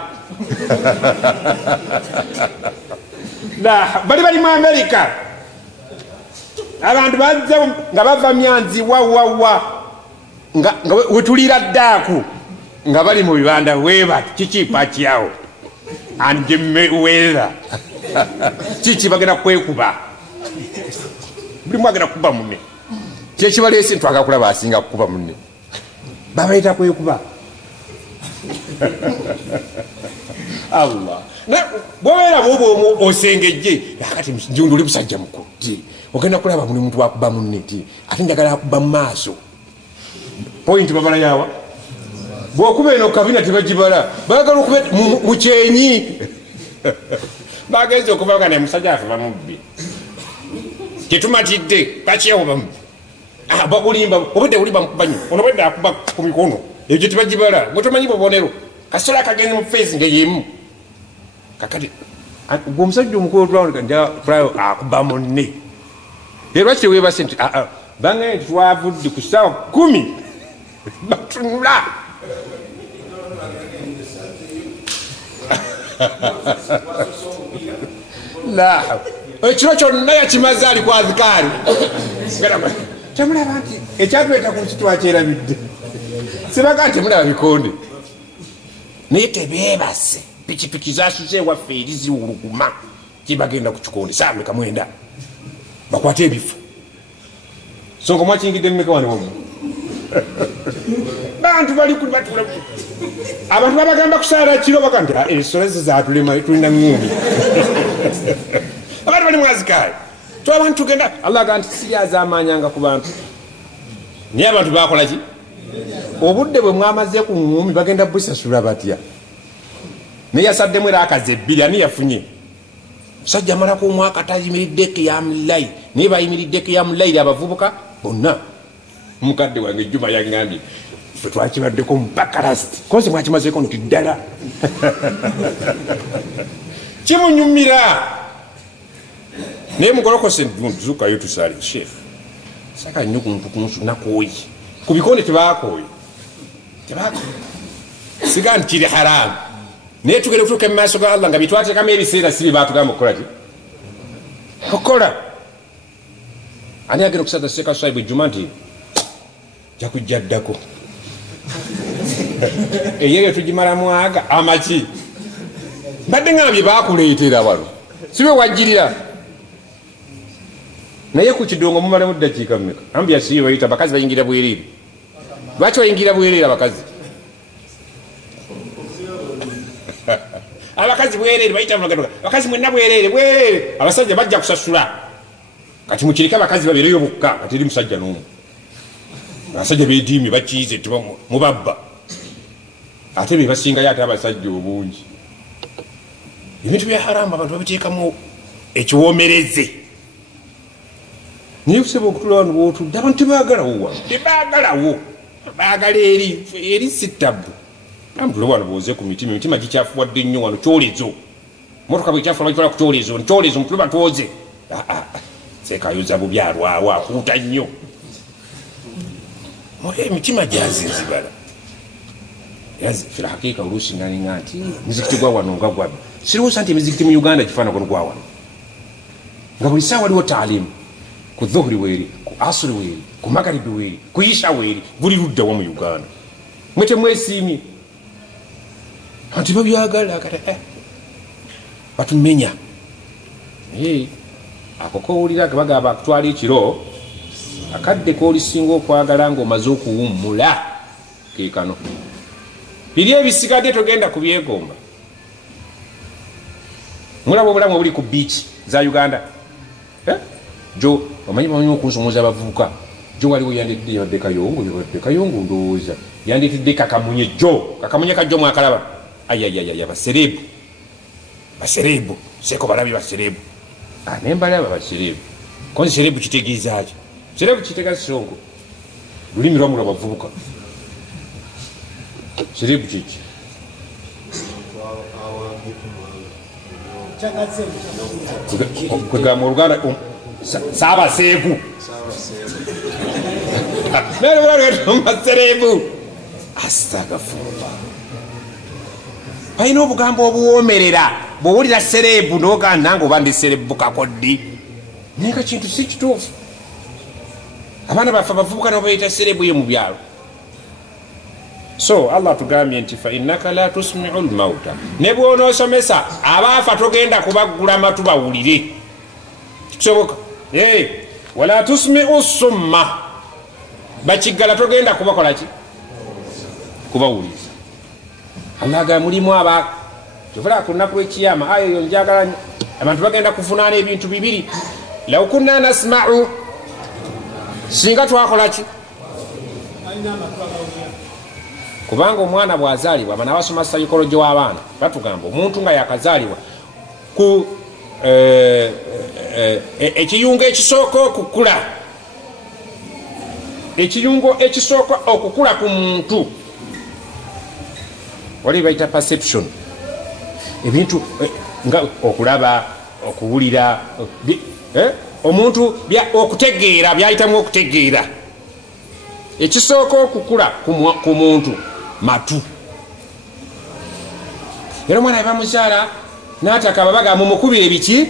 bali mu Amerika abantu bazza nga bava myanzi wawawa nga wetulira ddaaku nga bali mu bibanda weba kiki pakiyawo and Mayweather kiki bagenda kwekuba buli mwagenda kukuba munne kyekibaleese ntwaga kulaba asinga kukuba munne babayita kwekuba Allah bwobeera bwoba osengejje akati njundi oli musajja mukulu ti ogenda kulaba muli muntu wakuba munne ti ate njagala akuba mu maaso point babala yawa bwokuba eno kabina tebagibala bagala okuba mukyenyi bagenze okuvaga ne musajja afe bamubbi kyetumatidde pakiyawo bamubbi bakulimba obudde uli bamukubanyi ono bwedde akuba ku mikono ebyo tebagibala mwetumanyi bubonero kasola kagenze mu feesi ngeyemu kakati gwe omusajja omukulu tulayo akuba munne era lwaki tewebase nti bangaye nti twavudde ku ssaawa 10 batunula ekiro kyonna yakimaze ali ku azikaari temulaba nti ekyatweta ku nsi twakyerabidde sibaga nti temulaba bikonde naye tebeebase pikipiki zasuze ewaffe eri ziwuluguma kibagenda ku kikonde saameka 9 bakwate ebifo songa mwakingidde mumeka wane wamu bantu bali kubatula abantu babagamba kusaala kiro baga nti ensolezi zatulema tulina ngumi abantu bali mwazikaali to abantu tugenda Allah aga nti siryazamanyanga ku bantu naye abantu bakola ki obudde bwe mwamaze ku ngumi bagenda busasula batya naye yasaddemu era akazi 2 ani yafunye musajja amalako omwaka tayimiridde kiyamulayi naye bayimiridde kiyamulayi abavubuka bonna mukadde wange Juma yangambye ffe twakibaddeko mubakalast konse mwakimazeeko nti ddala kimunyumira naye mugolokose zukayo tusaali chef saka nnyo kuntu nakooyi ku bikonde tebakooyi siga nti kiri haramu naye tugere kutuuka mu maaso ga Allah nga bitwateekamu ebiseera si bye baatugamba okukola ki okola ani agenda okusada Seeka Swaibu Juma nti jakujja ddako eyeyo tugimala mwaga amaki mbadde ngambye bakuleetera wano sibe wajjirira naye ku kidongo mumalamu ddakiika mmeka ambya siyo bayita abakazi bayingira bwereere lwaki bayingira bwereere abakazi abakazi bwereere bayita abakazi mwenna bwereere abasajja bajja kusasula kati mukirike abakazi babeereyo bokka kati eri musajja n'omu abasajja bediimye bakiize mubabba ate be basingayo ate abasajja obungi ebintu bya haramu abantu babiteekamu ekiwomereze naye kusaba okutula wano bwotudde abantu tebaagalawo tebaagalawo baagala eri sittabu amutule wano bwoze ku mitima gikyafuwadde nnyo wano kyolezo motoka bwekyafuwa bagitwala ku kyolezo mutule batwoze sekayoza bubyalwawo akuuta nnyo emitima gyazinzibala fira hakiika oluusi nalinga nti muzikiti gwa wano nga gwabe sirowooza nti emizikiti mu uganda gifaanagano gwa wano nga buli saa waliwo taalimu ku dhuhuri weeri ku asuri weeri ku magaribi weeri ku isha weeri buli luddawo mu uganda mwe temwesiimye anti babyagala kata batumenya ako kowulira bagamba akutwala ekiro akadde kolisinga okwagala ngaomaze okuwummula kekano biri ebisigadde togenda kubyegomba mulaba obulamu obuli ku biiki za uganda jo omanyi okunsomooza abavubuka jo waliwo yandetidde kayongo ndowooza yandetidde kakamunye kajjo mwakalaba ayayaya baserebu seko balabi baserebu nembalaba baserebu konzi serebu kitegeezaki serebu kitega songo lulimi lwamula bavubuka serebu kiki kwegamba oluganda saabaseeku maserebu astagafurullah balina obugambo obuwoomerera bwowulira serebu noganda nga oba ndi serebu kakoddi naye nga kintu si kituufu abaana baffe abavubuka nabo bayita serebu ye mu byalo so allah tugambye nti fa innaka la tusmiu lmauta ne bwonoosomesa abaafa togenda kubaggula matu bawulire kisoboka wala tusmiu summa bakiggala togenda kubakolaki kubawuliza allah ga mulimu aba tuvula ku lunaku lwekiyama ayo yo njagala nyo abantu bagenda kuvunaana ebintu bibiri law kunna nasma'u singa twakolaki kubanga omwana bwazaalibwa abana basoma psychology w'abaana batugamba omuntu nga yakazaalibwa ku ekiyungo ekisooka okukula ekiyungo ekisooka okukula ku muntu wali bayita perception ebintu nga okulaba okuwulira omuntu okutegeera byayitamu okutegeera ekisooka okukula ku muntu matu era omwana ebamuzaala n'ataka ababaga mumukubire biki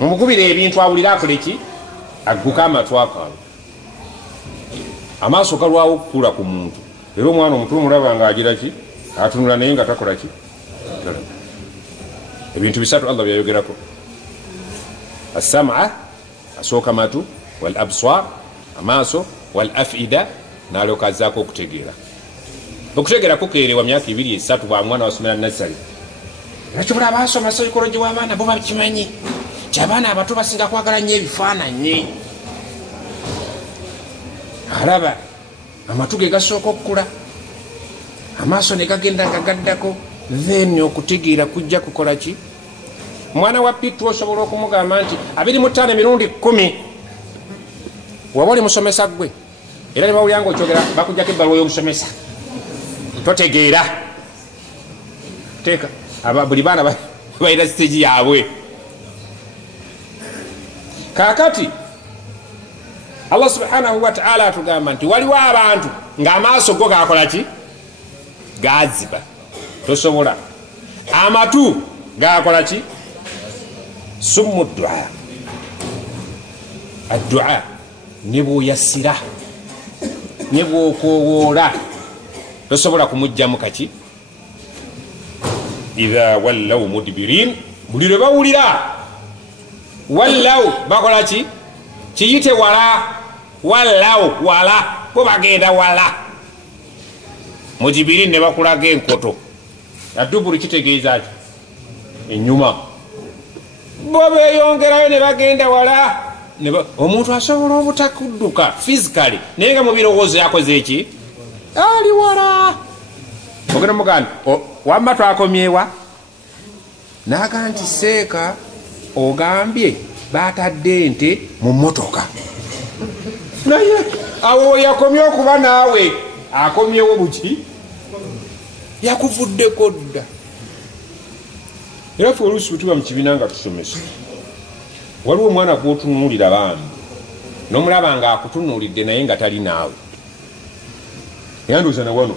mumukubire ebintu awulira akole ki agguka amatu akalo amaaso galwawo okukula ku muntu era omwana omutulu mulaba nga agira ki atunula naye nga takola ki ebintu bisatu allah byayogerako asama asooka matu wal absar amaaso wal afida nalyoka azaako okutegeera okutegeera kukeerewa myaka 2-3 bwa mwana wasomera nasali nakyobola abasoma psychology w'abaana bo bakimanyi kyabaana abato basinga kwagala nnyo ebifaananyi alaba amatu ge gasooka okukula amaaso ne gagenda nga gaddako then okutegeera kujja kukola ki mwana wa pitu osobola okumugamba nti 25 emirundi 10 waba oli musomesa gwe era ne bawulira nga okyogera bakujjako ebbaluwa y'omusomesa totegeera teeka buli baana balina siteegi yaabwe kakati allah subhanahu wataala atugamba nti waliwo abantu ng'amaaso go gakola ki gaziba tosobola amatu gakola ki summu dua addua ne bwoyasira ne bwokowoola tosobola kumugjamu kaki idha wallaw mudbirin buli lwe bawulira wallaw bakola ki kiyite wala wallaw wala bo bagenda wala mudbirin ne bakulaga enkoto adubulu kitegeeza ki enyuma bo beyongerayo ne bagenda wala omuntu asobola obutakudduka physically naye nga mu birowoozo yakoze eki ali wala ogenda muganda wamma twakomyewa naga nti seeka ogambye batadde ente mu motoka naye awo yakomye okuba naawe akomyewo buki yakuvuddeko dda era fe oluusi bwetuba mu kibiina nga tusomesa waliwo omwana gwotunuulira bambi nomulaba nga akutunuulidde naye nga tali naawe yanduuza nawano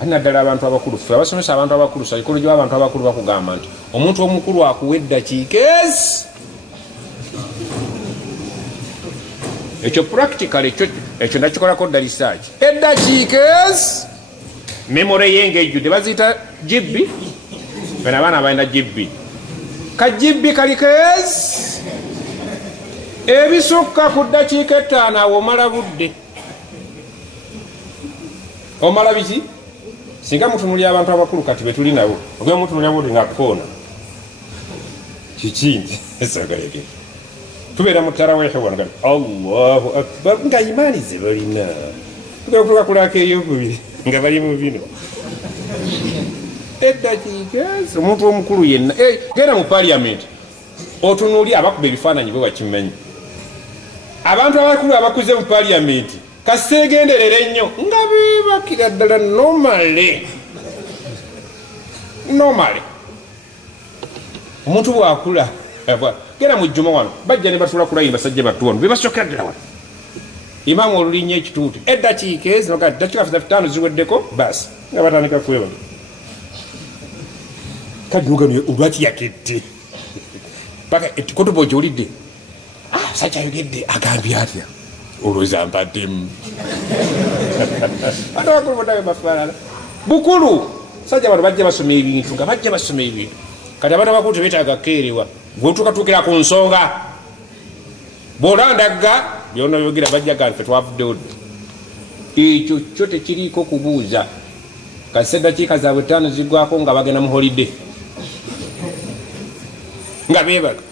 ali naddala abantu abakulu fe abasomesa abantu abakulu saikologi w'abantu abakulu bakugamba nti omuntu omukulu akuwa eddakiika ezi ekyo practical ekyo nakikolako dda research eddakiika ezi memore yenge ejjudde baziyita gibbi bena abaana balina gibbi ka gibbi kaliko ezi ebisukka ku ddakiika 5 awo omala budde omala biki singa mutunulya abantu abakulu kati betuli nabo ogenda mutunulya buli ngakoona kikindi esagaleke tubeera mu tarawehe wanga allahu akbar nga imaani ze balina tugakutuka kulaka eyokubiri nga bali mu bino eddakiika omuntu omukulu yenna genda mu paliamenti otunulya abakuba ebifaananyi bwe wakimanyi abantu abakulu abakuze mu paliamenti kasegenderera ennyo nga bebakira ddala normale omuntu bwakula genda mu jjuma wano bajja ne batula kulayini basajja battu wano bebasookera ddala wano imaamu olulinnya ekituuti eddakiika ezinoga dakiika 5 ziweddeko basi nga batandika kweba kadi nogano olwaki yakedde paka kotoba ogyolidde sakyayogedde agambye atya olwoza mbaddemu ate bakulu bonabe bafaanana bukulu sajja bano bajja basoma ebintu nga bajja basoma ebintu kati abantu abakulu tebetaaga keerewa bwetukatuukira ku nsonga bw'olandagga byonna byogera bajjaga nfe twavuddewo ekyo kyo tekiriiko kubuuza kasi eddakiika zaabwe 5 ziggwako nga bagenda mu holide nga bebaga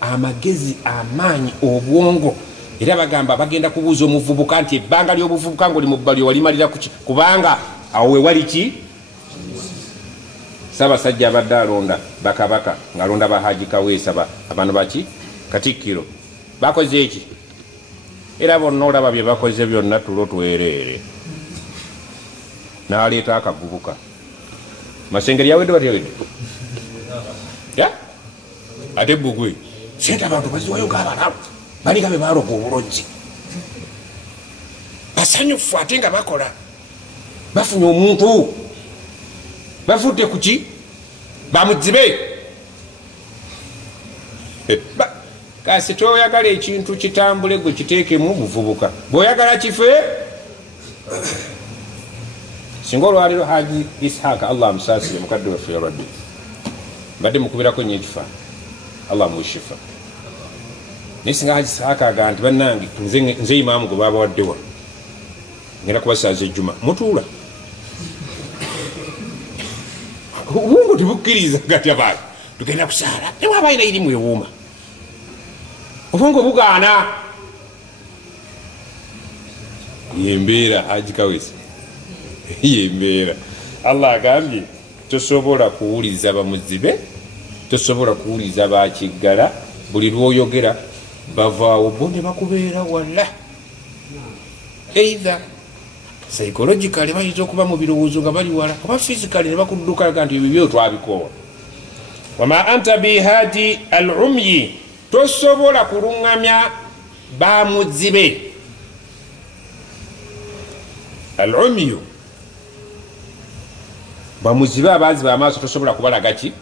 amagezi amaanyi obwongo era bagamba bagenda kubuuza omuvubuka nti ebbanga ly'obuvubuka ng'oli mu bbali walimalira kuki kubanga awo wewali ki Ssaabasajja abadde alonda bakabaka ng'alonda bahaji kaweesa abantu baki katikkiro bakoze eki era bonna olaba bye bakoze byonna tulo twereere n'aleeta akagubuka masengeri yawedde batyawedde ate bbugwe sente abantu baziwayo ng'abalamu balinga be baloga obulungi basanyufu ate nga bakola bafunye omuntu bavudde kuki bamudzibe kasi toyagala ekintu kitambule gwe kiteekemu buvubuka bw'oyagala kife singa olwaliro haji Ishaka Allah amusaasire mukadde waffe ya rabbi mbadde mukubirako nnyo ekifa Allah mushifa naye singa haji Ishaka agamba nti bannange nze imaamu gwe baabawaddewa ngenda kubasaaza ejjuma mutuula obwongo tebukkiriza gati abantu tugenda kusaala newaba alina irimu ewuuma obwongo bugaana yembeera haji kawesi yembeera Allah agambye tosobola kuwuliza bamuzibe tosobola kuwuliza bakiggala buli lwoyogera bavaawo bo ne bakubeera wala either psychologically bayinza okuba mu birowoozo nga bali wala oba physically ne bakuddukaga nti ebyo twabikoowa wama anta bihadi al-umyi tosobola kuluŋŋamya bamuzibe al-umyu bamuzibe abaziba amaaso tosobola kubalaga ki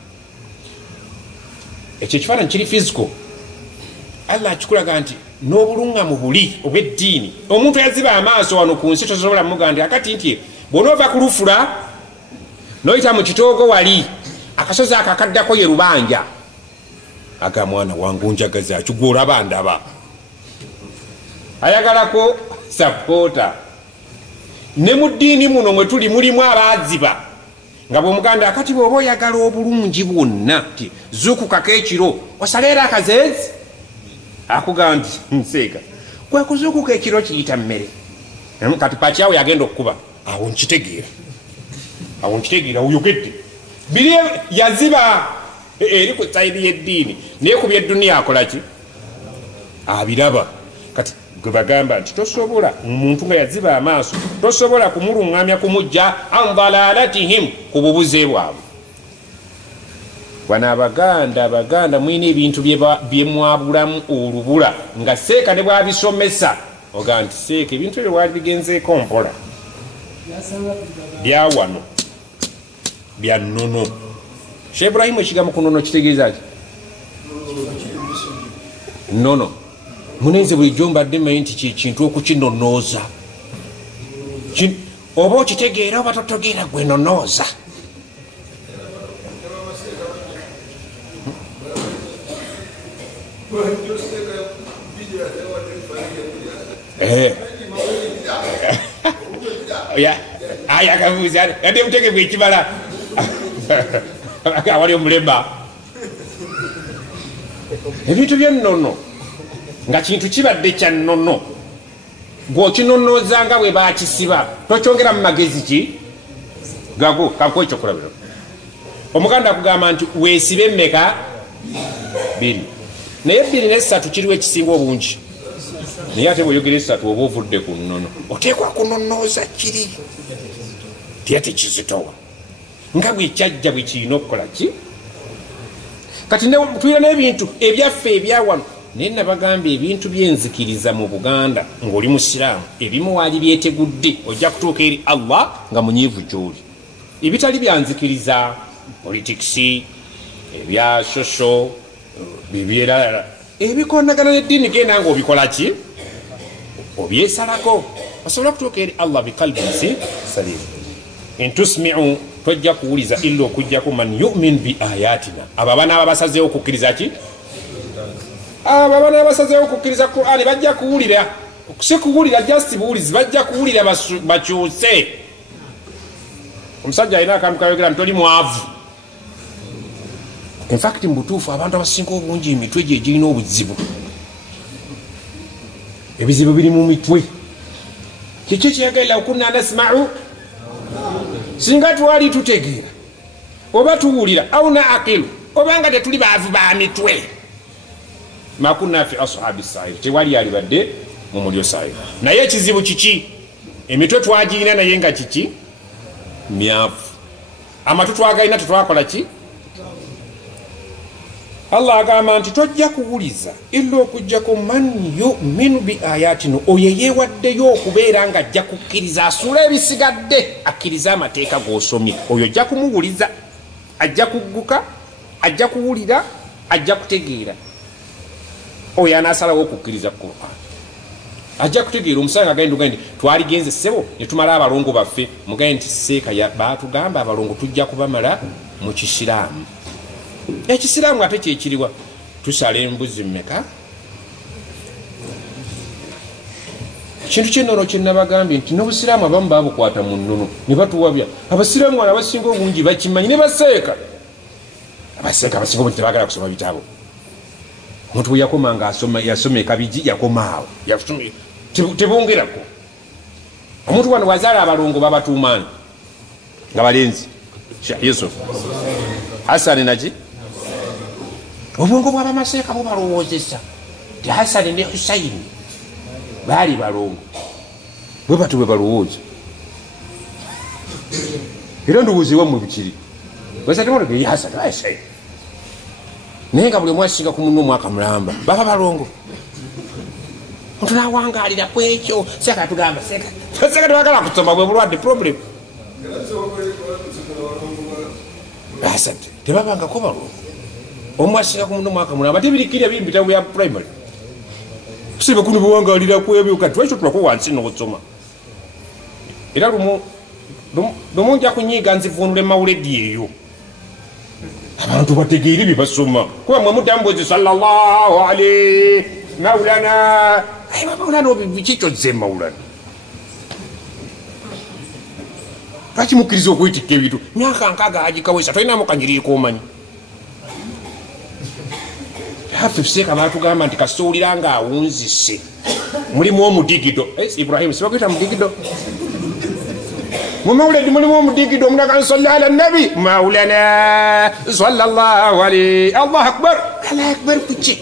ekyo ekifaananyi kiri physical Allah akikulaga nti n'obulungamu buli obw'eddiini omuntu yaziba amaaso wano ku nsi tosobola muga nti akati nti bw'onoova ku lufula noyita mu kitoogo wali akasozi akakaddako ye Lubanja aga mwana wangu njagaza akigwolaba ndaba ayagalako sapoota ne mu ddiini muno mwe tuli mulimu abaaziba nga bw'omuganda akati bw'oba oyagala obulungi bwonna ti zuukukako ekiro osaleera akazeezi akugamba nti nseeka kwe kuzuukuka ekiro kiyita mmere kati pakyawe yagenda okukuba awo nkitegeera oyogedde biri yaziba eri ku sayidi y'eddiini naye ku byedduniya akolaki abiraba kati gwe bagamba nti tosobola omuntu nga yaziba amaaso tosobola kumuluŋŋamya kumujja an dalalatihim ku bubuze bwabwe wana abaganda mwina ebintu byemwabulamu olubula nga seeka ne bwabisomesa oga nti seeka ebintu ebyo bwali bigenzeeko mpola byawano bya nnono. Sheikh Ibrahim ekigambo ku nnono kitegeeza ki nnono munenze bulijjo mbadde mmanyi nti kintu okukinonooza oba okitegeera oba totegeera gwe nonooza. Ayakabuuza yadde mutegevu ekibala awali omulema ebintu byennono nga kintu kibadde kya nnono bw'okinonooza nga bwe bakisiba tokyongera mu magezi ki gago kako ekyokulabira. Omuganda akugamba nti weesibe emmeka 2 naye 2 ne 3 kiriwo ekisinga obungi naye ate bweyogera 3 oba ovudde ku nnono oteekwa kunonooza kiri tiya tekizitowa nga bwe kyajja bwe kirina okukola ki kati tulina n'ebintu ebyaffe ebyawano naye nabagamba ebintu byenzikiriza mu Buganda ng'oli musiraamu ebimu waali byetegudde ojja kutuuka eri Allah nga munyiivu gy'oli. Ebitali byanzikiriza politikisi ebya shosho bibyerala ebikonagana n'eddiini genda nga obikola ki obyesalako osobola kutuuka eri Allah bikalbin salim. Intusmi'u tojja kuwuliza illa okujjaku man yu'min bi ayatina abo abaana ababasazeewo okukkiriza ki abo abaana abasazeewo okukkiriza Qur'ani bajja kuwulira si kuwulira just buwulizi bajja kuwulira bakyuse. Omusajja alina akantu kayogera ntoli mwavu. In fact mbutuufu abantu abasinga obungi emitwe gye girina obuzibu ebizibu biri mu mitwe kiki kyeyagalira okunna nasma'u singa twali tutegeera oba tuwulira au na akilu obanga tetuli baavu ba mitwe makunna fi ashabi sa'ir tewali alibadde mu mulyo sa'ir. Naye ekizibu kiki emitwe twagirina naye nga kiki myavu amatu twagalina tetwakola ki. Allah agamba nti tojja kuwuliza illa okujjako man yu'minu bi ayatina oyo yeewaddeyo okubeera nga ajja kukkiriza asuula ebisigadde akkiriza amateeka g'osomye oyo ojja kumuwuliza ajja kugguka ajja kuwulira ajja kutegeera oyo anaasalawo okukkiriza Qur'an ajja kutegeera. Omusanga agenda ogenda nti twaligenze ssebo ne tumala abalongo baffe mugende nti seeka baatugamba abalongo tujja kubamala mu kisiraamu. Ekisiraamu ate kyekiriwa tusala embuzi mmeka kintu kyennono kyenabagambye nti n'obusiraamu abamu babukwata mu nnono ne batuwabya. Abasiraamu wano abasinga obungi bakimanyi ne baseeka abasinga obungi tebagala kusoma bitabo. Omuntu bwe yakoma nga yasoma ekabiji yakomaawo tebongerako. Omuntu wano wazaala abalongo babatuumaani nga balenzi Sheikh Yusuf Hassan naki obwongo bw'abamaseeka bubalowoozesa ti Hassan ne Hussein baali balongo bwe bati bwe balowooza era ndowooza ewammwe bukiri wesatemolege Hassan Hussein naye nga buli omu asinga ku munno omwaka mulamba baba balongo. Omuntu nawangaalira ku ekyo seeka tugamba seeka tebagala kusoma bwe bulwadde problem asate tebabangako balongo omu asinga ku munno omwaka mulamba tebirikirya biri mu bitabo bya primary siba kuno buwangalira kwebyo kati wacho tulako wansi n'okusoma era lumu nja kunyiga nzivunule mawuledi eyo abantu bategeere bye basoma kuba mwe mudambozi sallallahu alaihi maulana maulana bikikyo ze maulana lwaki mukkiriza okwetikka ebintu myaka nkaaga agikawesa tolinamu kanyiriiko omanyi hafe seeka baatugamba nti kasuulira nga awunzise mulimu omudigido Ibrahim sibakwita mudigido mumawuledi mulimu omudigido omunaka nsalla ala nabi maulana sallallahu alaihi allahu akbar allahu akbar kuki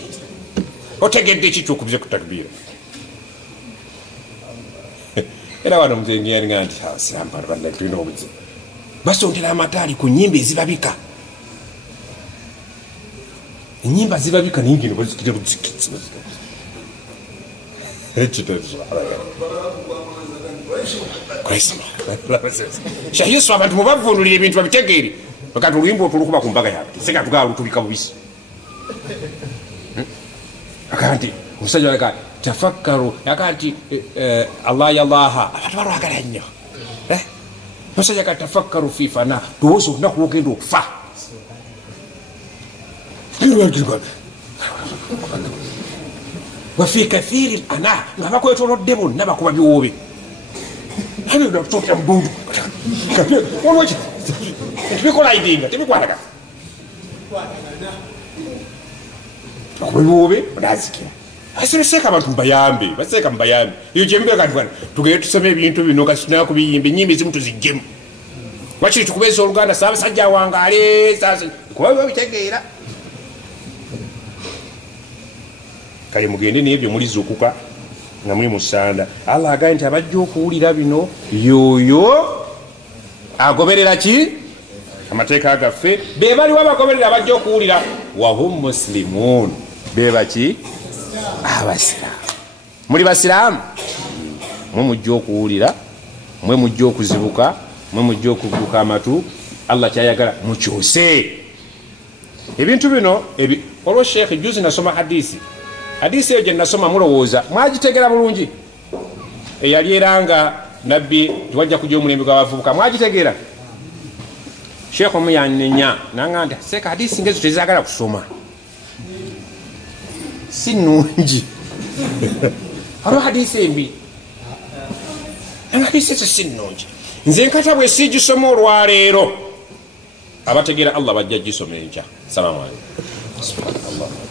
otegedde ki kyokubize ku takbira era wano muzengiyaninga nti sirampano banda tulina obuzibu basondera amataali ku nnyimba ezibabika enyimba zibabika ningino bazikire buzikitsi Sheikh Yusuf abantu mubavunulira ebintu babitegeere bakati oluyimba otulukuba ku mbaga yaabwe seka tugaala lutubika bubisi akanti omusajja waka tafakkaru akanti Allah ya Allah abantu balwagala nnyo omusajja ka tafakkaru fi fana tuwose olunaku lwogenda okufa wafi kathiri ana nga bakwetolodde bonna bakuba biwoobe mudundu tebikolaidinga tebikwataga bakuba biwoobe onazikira asireseeka abantu mubayambe baseeka mubayambe iyo gyemubeka nti bwana tugere tusome ebintu bino kasinaku biyimba enyimba ezimu tuziggyemu wakiri tukubeza oluganda saabasajja awangaale kuba babitegeera kale mugende nebyo mulizukuka nga muli musanda Allah agaye nti abajja okuwulira bino yoyo agoberera ki amateeka gaffe be baliwo abagoberera abajja okuwulira wahum muslimun be baki abasiraamu muli basiraamu mwe mujja okuwulira mwe mujja okuzibuka mwe mujja okuguka amatu Allah kyayagala mukyuse ebintu bino olwo Sheikh juzi nasoma hadisi eyo gye nasoma mulowooza mwagitegera bulungi eyali eranga nabbi tiwajja kujja omulembe gw'abavubuka mwagitegera Sheikh omu yanenya nanga nti seeka hadisi ngezo tezagala kusoma si nungi olwo hadisi embi nanga hadisi ezo si nungi nze nkata bwe sigisoma olwaleero abategeera Allah bajja gisoma enkya. Salamu alaykum.